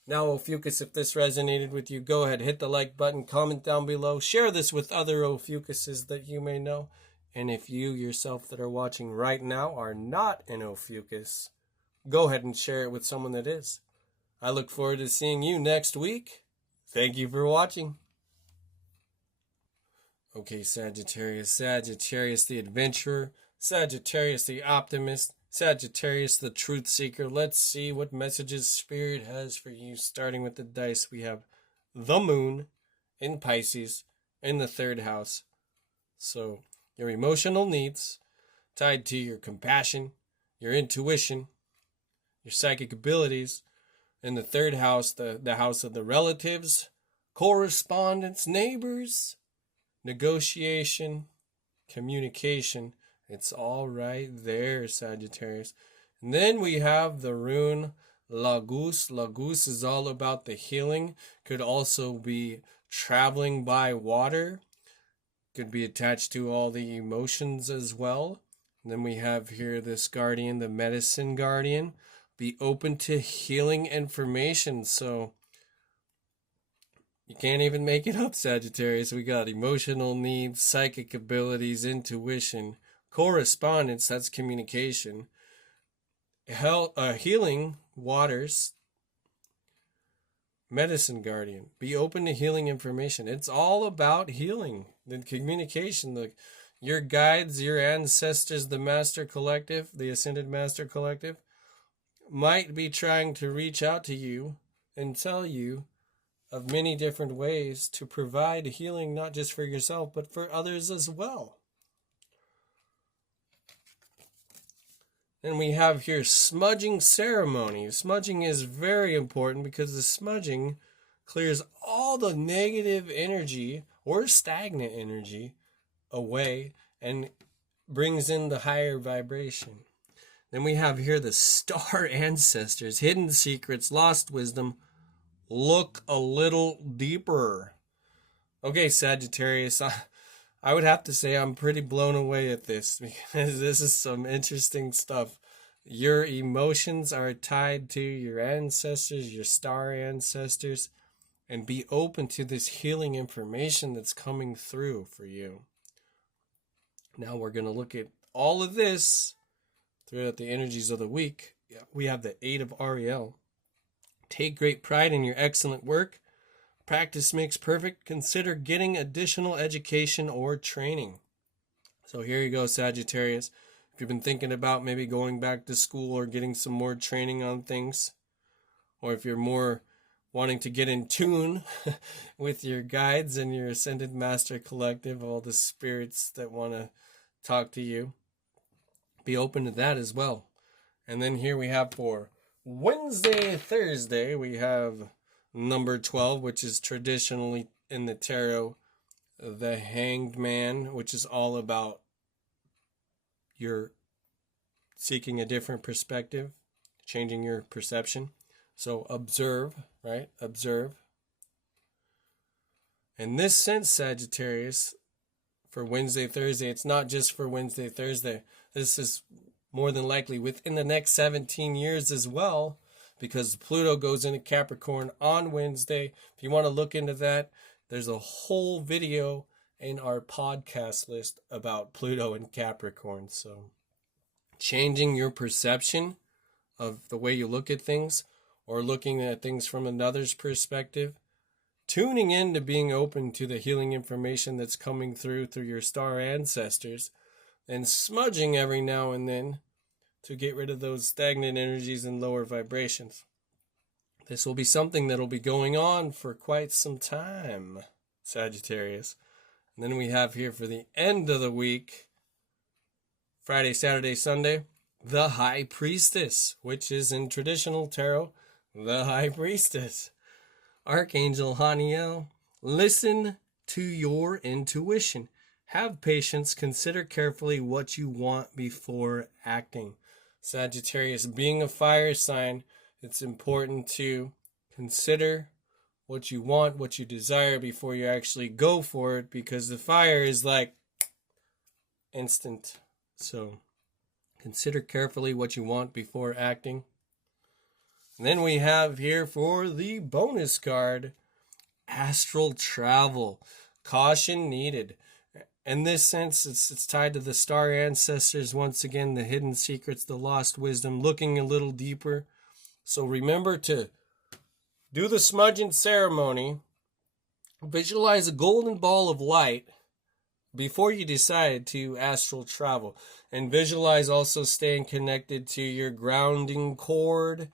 Now, Ophiuchus, if this resonated with you, go ahead, hit the like button, comment down below, share this with other Ophiuchuses that you may know. And if you yourself that are watching right now are not an Ophiuchus, go ahead and share it with someone that is. I look forward to seeing you next week. Thank you for watching. Okay, Sagittarius. Sagittarius the adventurer. Sagittarius the optimist. Sagittarius the truth seeker. Let's see what messages Spirit has for you. Starting with the dice, we have the moon in Pisces in the 3rd house. So your emotional needs tied to your compassion, your intuition, your psychic abilities. In the 3rd house, the house of the relatives, correspondence, neighbors, negotiation, communication. It's all right there, Sagittarius. And then we have the rune Lagus. Lagus is all about the healing. Could also be traveling by water. Could be attached to all the emotions as well. And then we have here this guardian, the medicine guardian. Be open to healing information. So you can't even make it up, Sagittarius. We got emotional needs, psychic abilities, intuition, correspondence, that's communication, healing waters, medicine guardian. Be open to healing information. It's all about healing, the communication, your guides, your ancestors, the Master Collective, the Ascended Master Collective, might be trying to reach out to you and tell you of many different ways to provide healing, not just for yourself, but for others as well. And we have here smudging ceremony. Smudging is very important because the smudging clears all the negative energy or stagnant energy away and brings in the higher vibration. Then we have here the star ancestors, hidden secrets, lost wisdom. Look a little deeper. Okay, Sagittarius, I would have to say I'm pretty blown away at this because this is some interesting stuff. Your emotions are tied to your ancestors, your star ancestors, and be open to this healing information that's coming through for you. Now we're going to look at all of this throughout the energies of the week. We have the 8 of Ariel. Take great pride in your excellent work. Practice makes perfect. Consider getting additional education or training. So here you go, Sagittarius. If you've been thinking about maybe going back to school or getting some more training on things, or if you're more wanting to get in tune with your guides and your Ascended Master Collective, all the spirits that want to talk to you, be open to that as well. And then here we have for Wednesday, Thursday, we have number 12, which is traditionally in the tarot, the Hanged Man, which is all about your seeking a different perspective, changing your perception. So observe, right? Observe. In this sense, Sagittarius, for Wednesday, Thursday, it's not just for Wednesday, Thursday. This is more than likely within the next 17 years as well, because Pluto goes into Capricorn on Wednesday. If you want to look into that, There's a whole video in our podcast list about Pluto and Capricorn. So changing your perception of the way you look at things, or looking at things from another's perspective, tuning in to being open to the healing information that's coming through your star ancestors, and smudging every now and then to get rid of those stagnant energies and lower vibrations. This will be something that will be going on for quite some time, Sagittarius. And then we have here for the end of the week, Friday, Saturday, Sunday, the High Priestess, which is in traditional tarot, the High Priestess. Archangel Haniel, listen to your intuition. Have patience. Consider carefully what you want before acting. Sagittarius, being a fire sign, it's important to consider what you want, what you desire before you actually go for it, because the fire is like instant. So consider carefully what you want before acting. And then we have here for the bonus card, astral travel. Caution needed. In this sense, it's tied to the star ancestors. Once again, the hidden secrets, the lost wisdom, looking a little deeper. So remember to do the smudging ceremony. Visualize a golden ball of light before you decide to astral travel. And visualize also staying connected to your grounding cord.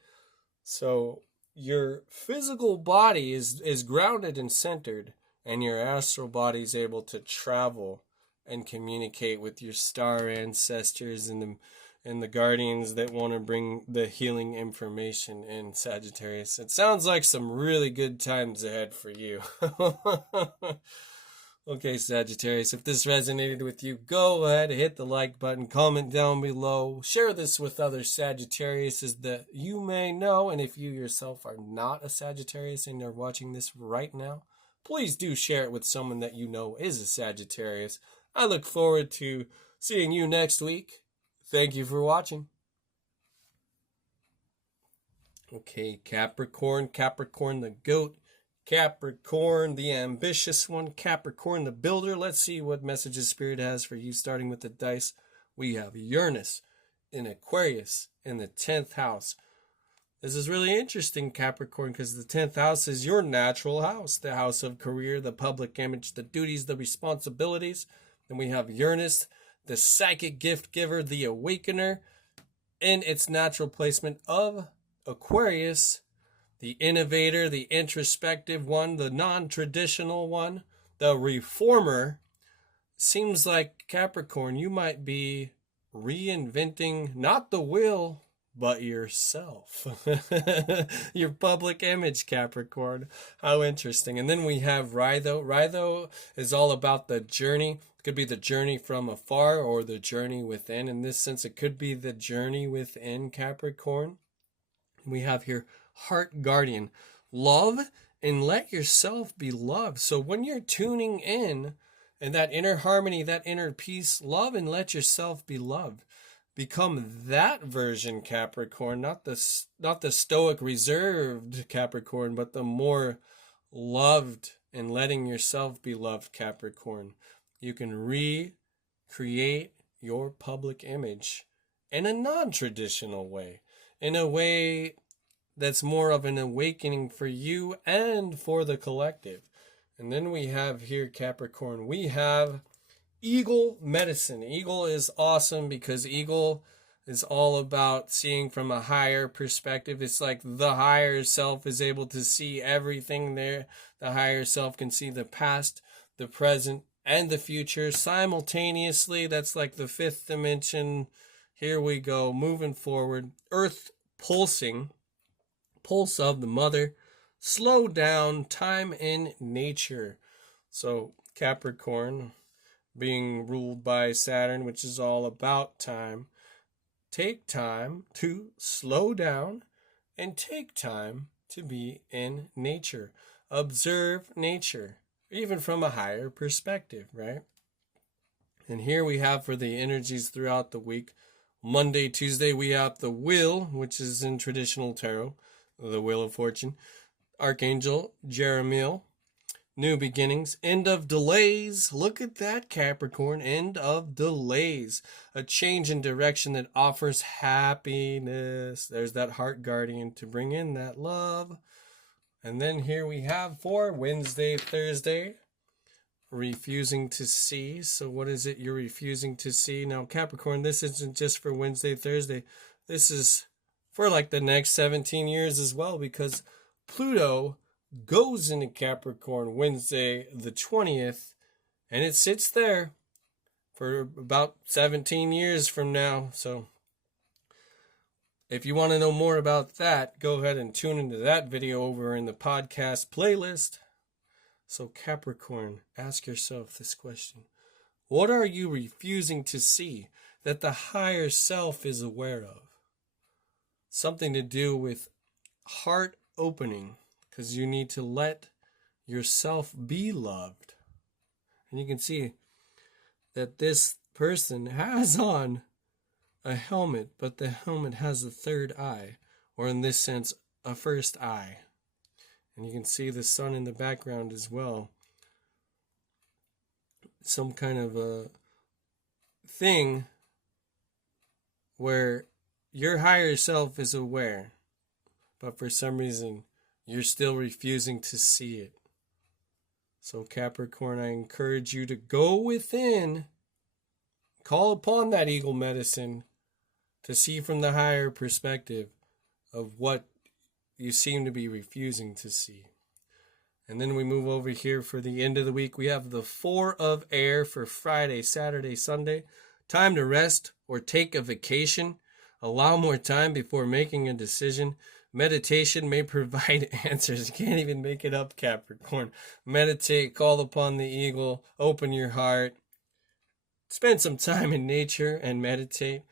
So your physical body is grounded and centered, and your astral body is able to travel and communicate with your star ancestors and the guardians that want to bring the healing information in, Sagittarius. It sounds like some really good times ahead for you. Okay, Sagittarius, if this resonated with you, go ahead, hit the like button, comment down below, share this with other Sagittariuses that you may know, and if you yourself are not a Sagittarius and are watching this right now, please do share it with someone that you know is a Sagittarius. I look forward to seeing you next week. Thank you for watching. Okay, Capricorn the goat. Capricorn, the ambitious one. Capricorn, the builder. Let's see what messages Spirit has for you, starting with the dice. We have Uranus in Aquarius in the 10th house. This is really interesting, Capricorn, because the 10th house is your natural house, the house of career, the public image, the duties, the responsibilities. Then we have Uranus, the psychic gift giver, the awakener, in its natural placement of Aquarius, the innovator, the introspective one, the non-traditional one, the reformer. Seems like, Capricorn, you might be reinventing not the wheel, but yourself. Your public image, Capricorn. How interesting. And then we have Rhino. Rhino is all about the journey. It could be the journey from afar or the journey within. In this sense, it could be the journey within, Capricorn. We have here Heart Guardian. Love and let yourself be loved. So when you're tuning in and that inner harmony, that inner peace, love and let yourself be loved. Become that version, Capricorn, not the stoic, reserved Capricorn, but the more loved and letting yourself be loved, Capricorn. You can recreate your public image in a non-traditional way, in a way that's more of an awakening for you and for the collective. And then we have here, Capricorn, we have Eagle medicine. Eagle is awesome because Eagle is all about seeing from a higher perspective. It's like the higher self is able to see everything there. The higher self can see the past, the present, and the future simultaneously. That's like the fifth dimension. Here we go, moving forward. Earth pulsing. Pulse of the mother, slow down, time in nature. So Capricorn, being ruled by Saturn, which is all about time, take time to slow down and take time to be in nature. Observe nature, even from a higher perspective, right? And here we have for the energies throughout the week. Monday, Tuesday, we have the Wheel, which is in traditional tarot. The Wheel of Fortune. Archangel Jeremiel. New beginnings, end of delays. Look at that, Capricorn, end of delays. A change in direction that offers happiness. There's that heart guardian to bring in that love. And then here we have for Wednesday, Thursday, refusing to see. So what is it you're refusing to see? Now, Capricorn, this isn't just for Wednesday, Thursday. This is for like the next 17 years as well, because Pluto goes into Capricorn Wednesday the 20th, and it sits there for about 17 years from now. So if you want to know more about that, go ahead and tune into that video over in the podcast playlist. So Capricorn, ask yourself this question. What are you refusing to see that the higher self is aware of? Something to do with heart opening, because you need to let yourself be loved. And you can see that this person has on a helmet, but the helmet has a third eye, or in this sense, a first eye. And you can see the sun in the background as well. Some kind of a thing where your higher self is aware, but for some reason, you're still refusing to see it. So Capricorn, I encourage you to go within, call upon that eagle medicine to see from the higher perspective of what you seem to be refusing to see. And then we move over here for the end of the week. We have the Four of Air for Friday, Saturday, Sunday. Time to rest or take a vacation. Allow more time before making a decision. Meditation may provide answers. You can't even make it up, Capricorn. Meditate, call upon the eagle, open your heart. Spend some time in nature and meditate.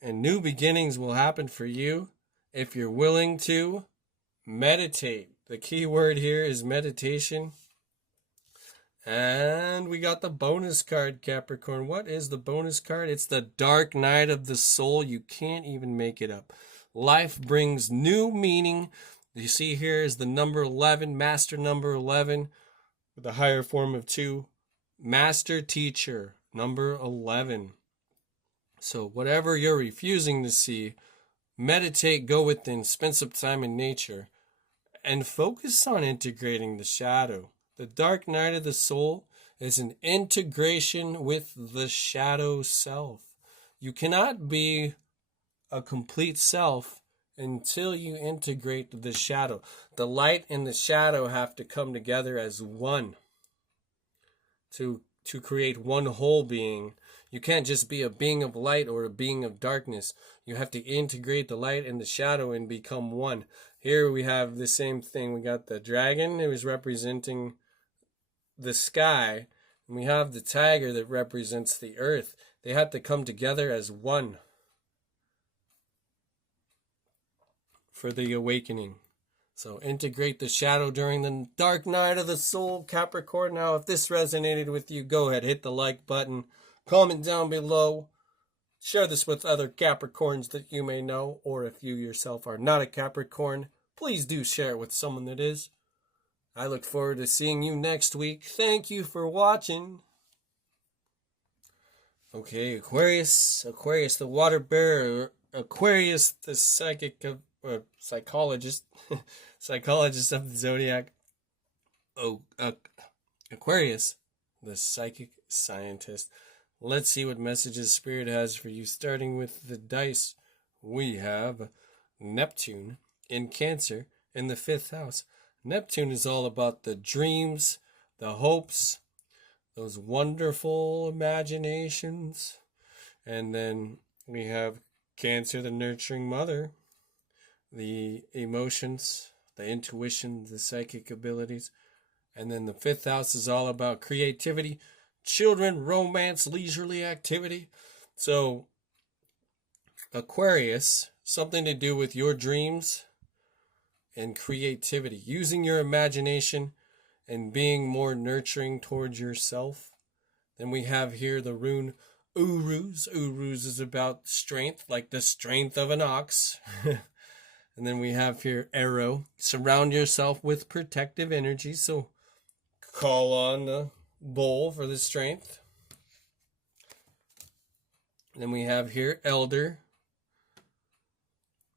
And new beginnings will happen for you if you're willing to meditate. The key word here is meditation. And we got the bonus card, Capricorn. What is the bonus card? It's the dark night of the soul. You can't even make it up. Life brings new meaning. You see here is the number 11, master number 11, with the higher form of 2. Master teacher, number 11. So whatever you're refusing to see, meditate, go within, spend some time in nature, and focus on integrating the shadow. The dark night of the soul is an integration with the shadow self. You cannot be a complete self until you integrate the shadow. The light and the shadow have to come together as one to create one whole being. You can't just be a being of light or a being of darkness. You have to integrate the light and the shadow and become one. Here we have the same thing. We got the dragon. It was representing the sky. And we have the tiger that represents the earth. They have to come together as one for the awakening. So integrate the shadow during the dark night of the soul, Capricorn. Now, if this resonated with you, go ahead, hit the like button. Comment down below. Share this with other Capricorns that you may know. Or if you yourself are not a Capricorn, please do share it with someone that is. I look forward to seeing you next week. Thank you for watching. Okay, Aquarius the water bearer, Aquarius the psychologist, psychologist of the Zodiac. Aquarius the psychic scientist. Let's see what messages Spirit has for you. Starting with the dice, we have Neptune in Cancer in the 5th house. Neptune is all about the dreams, the hopes, those wonderful imaginations. And then we have Cancer, the nurturing mother, the emotions, the intuition, the psychic abilities. And then the 5th house is all about creativity, children, romance, leisurely activity. So Aquarius, something to do with your dreams and creativity, using your imagination and being more nurturing towards yourself. Then we have here the rune Uruz. Uruz is about strength, like the strength of an ox. And then we have here Arrow. Surround yourself with protective energy. So Call on the bull for the strength. Then we have here elder.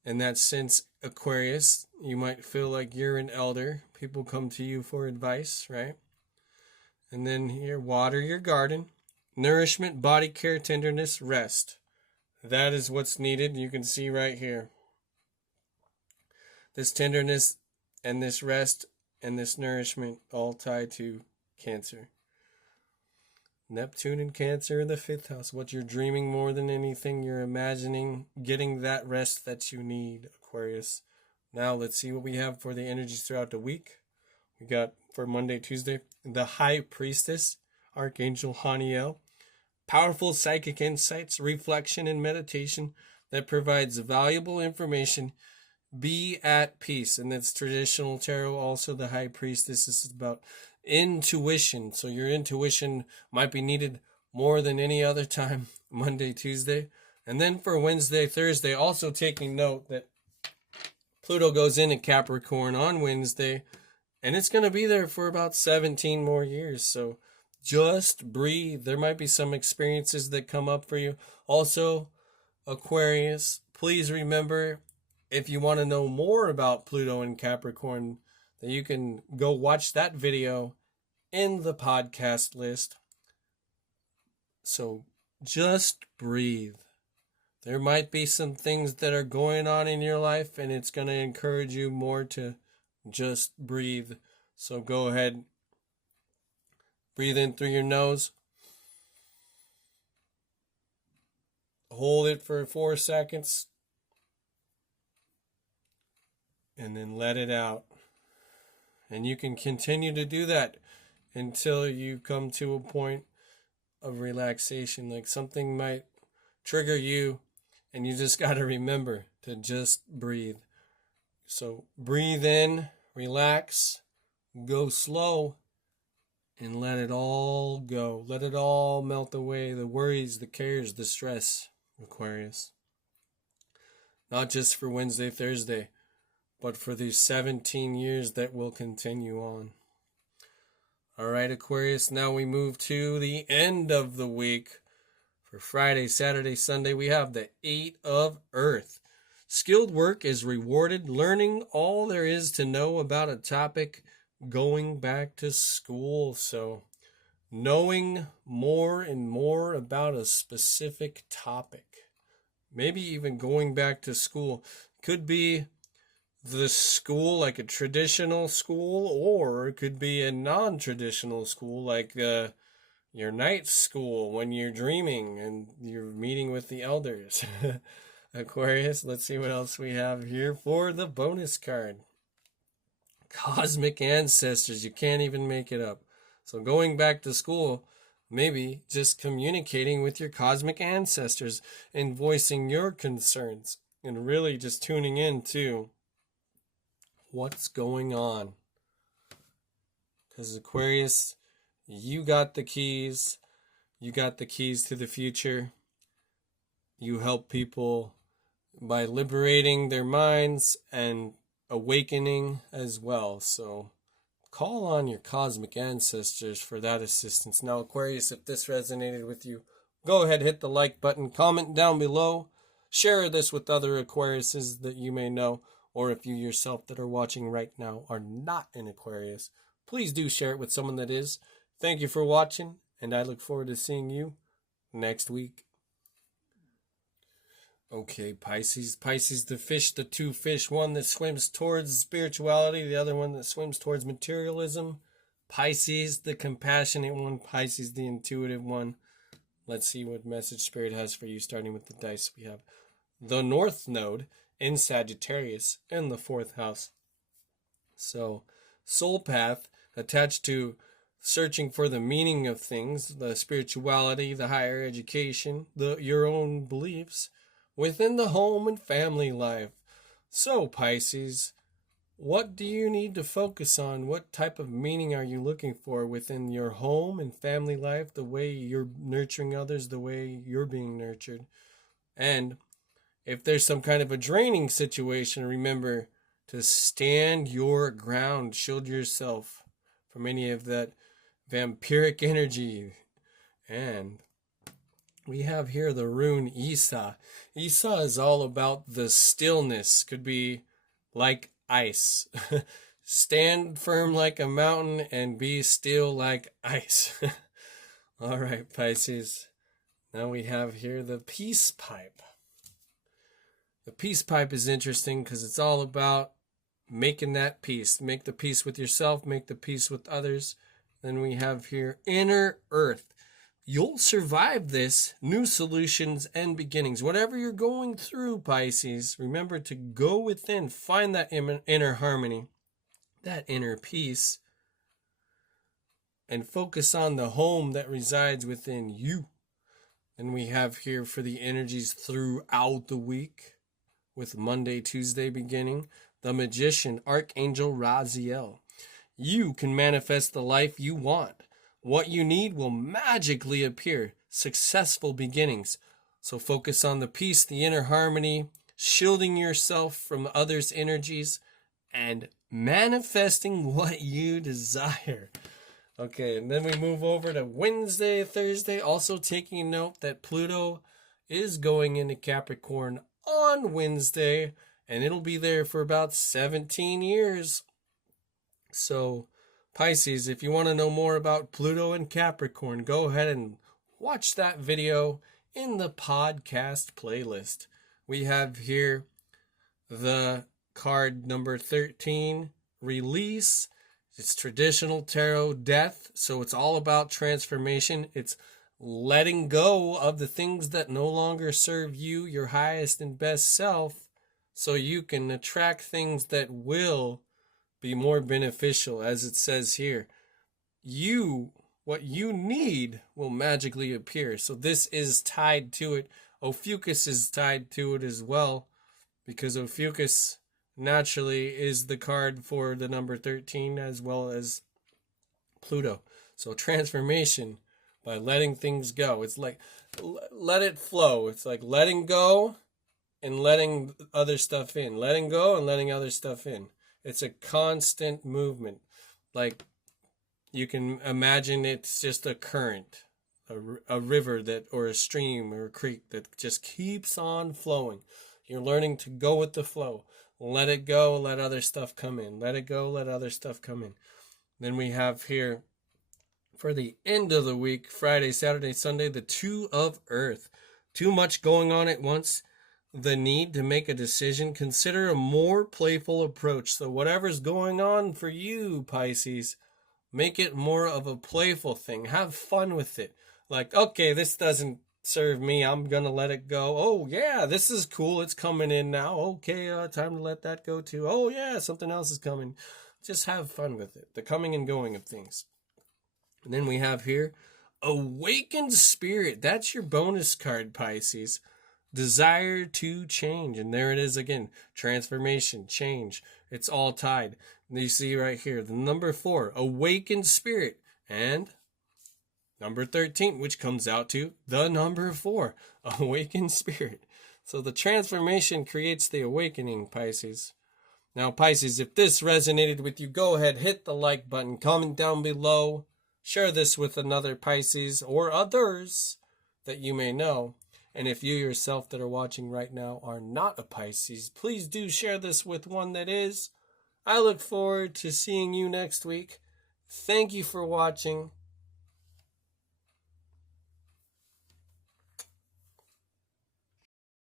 In that sense, Aquarius, you might feel like you're an elder. People come to you for advice, right? And then here, water your garden. Nourishment, body care, tenderness, rest. That is what's needed. You can see right here. This tenderness and this rest and this nourishment all tied to Cancer. Neptune in Cancer in the 5th house. What you're dreaming more than anything, you're imagining getting that rest that you need, Aquarius. Now let's see what we have for the energies throughout the week. We got for Monday, Tuesday, the High Priestess, Archangel Haniel. Powerful psychic insights, reflection, and meditation that provides valuable information. Be at peace. And that's traditional tarot. Also, the High Priestess is about intuition. So your intuition might be needed more than any other time, Monday, Tuesday. And then for Wednesday, Thursday, also taking note that Pluto goes into Capricorn on Wednesday, and it's going to be there for about 17 more years. So just breathe. There might be some experiences that come up for you. Also, Aquarius, please remember, if you want to know more about Pluto and Capricorn, that you can go watch that video in the podcast list. So just breathe. There might be some things that are going on in your life, and it's going to encourage you more to just breathe. So go ahead. Breathe in through your nose. Hold it for 4 seconds. And then let it out. And you can continue to do that until you come to a point of relaxation. Like something might trigger you, and you just got to remember to just breathe. So breathe in, relax, go slow, and let it all go. Let it all melt away. The worries, the cares, the stress, Aquarius. Not just for Wednesday, Thursday, but for these 17 years that will continue on. All right, Aquarius, now we move to the end of the week. For Friday, Saturday, Sunday, we have the 8 of Earth. Skilled work is rewarded. Learning all there is to know about a topic. Going back to school. So knowing more and more about a specific topic. Maybe even going back to school. Could be the school, like a traditional school, or it could be a non-traditional school, like your night school when you're dreaming and you're meeting with the elders. Aquarius, let's see what else we have here for the bonus card. Cosmic ancestors, you can't even make it up. So going back to school, maybe just communicating with your cosmic ancestors and voicing your concerns and really just tuning in to what's going on. Because Aquarius, you got the keys. You got the keys to the future. You help people by liberating their minds and awakening as well. So call on your cosmic ancestors for that assistance. Now, Aquarius, if this resonated with you, go ahead, hit the like button, comment down below, share this with other Aquariuses that you may know. Or if you yourself that are watching right now are not an Aquarius, please do share it with someone that is. Thank you for watching, and I look forward to seeing you next week. Okay, Pisces. Pisces, the fish, the two fish. One that swims towards spirituality, the other one that swims towards materialism. Pisces, the compassionate one. Pisces, the intuitive one. Let's see what message Spirit has for you, starting with the dice. We have the North Node in Sagittarius in the 4th house. So, soul path attached to searching for the meaning of things, the spirituality, the higher education, your own beliefs within the home and family life. So, Pisces, what do you need to focus on? What type of meaning are you looking for within your home and family life, the way you're nurturing others, the way you're being nurtured? And if there's some kind of a draining situation, remember to stand your ground, shield yourself from any of that vampiric energy. And we have here the rune Isa. Isa is all about the stillness. Could be like ice. Stand firm like a mountain and be still like ice. All right, Pisces. Now we have here the peace pipe. The peace pipe is interesting because it's all about making that peace. Make the peace with yourself, make the peace with others. Then we have here inner earth. You'll survive this. New solutions and beginnings. Whatever you're going through, Pisces, remember to go within. Find that inner harmony, that inner peace, and focus on the home that resides within you. And we have here for the energies throughout the week, with Monday, Tuesday beginning, the Magician, Archangel Raziel. You can manifest the life you want. What you need will magically appear. Successful beginnings. So focus on the peace, the inner harmony, shielding yourself from others' energies, and manifesting what you desire. Okay, and then we move over to Wednesday, Thursday, also taking note that Pluto is going into Capricorn on Wednesday, and it'll be there for about 17 years. So, Pisces, if you want to know more about Pluto and Capricorn, go ahead and watch that video in the podcast playlist. We have here the card number 13, Release. It's traditional tarot death, so it's all about transformation. It's letting go of the things that no longer serve you, your highest and best self, so you can attract things that will be more beneficial. As it says here, what you need will magically appear. So this is tied to it. Ophiuchus is tied to it as well, because Ophiuchus naturally is the card for the number 13 as well as Pluto. So transformation by letting things go. It's like let it flow. It's like letting go and letting other stuff in. Letting go and letting other stuff in. It's a constant movement. Like you can imagine it's just a current, a river that, or a stream or a creek that just keeps on flowing. You're learning to go with the flow. Let it go, let other stuff come in. Let it go, let other stuff come in. Then we have here for the end of the week, Friday, Saturday, Sunday, the Two of Earth. Too much going on at once. The need to make a decision. Consider a more playful approach. So whatever's going on for you, Pisces, make it more of a playful thing. Have fun with it. Like, okay, this doesn't serve me. I'm going to let it go. Oh, yeah, this is cool. It's coming in now. Okay, time to let that go too. Oh, yeah, something else is coming. Just have fun with it. The coming and going of things. And then we have here, Awakened Spirit. That's your bonus card, Pisces. Desire to change. And there it is again. Transformation, change. It's all tied. And you see right here, the number 4, Awakened Spirit. And number 13, which comes out to the number 4, Awakened Spirit. So the transformation creates the awakening, Pisces. Now, Pisces, if this resonated with you, go ahead, hit the like button, comment down below. Share this with another Pisces or others that you may know. And if you yourself that are watching right now are not a Pisces, please do share this with one that is. I look forward to seeing you next week. Thank you for watching.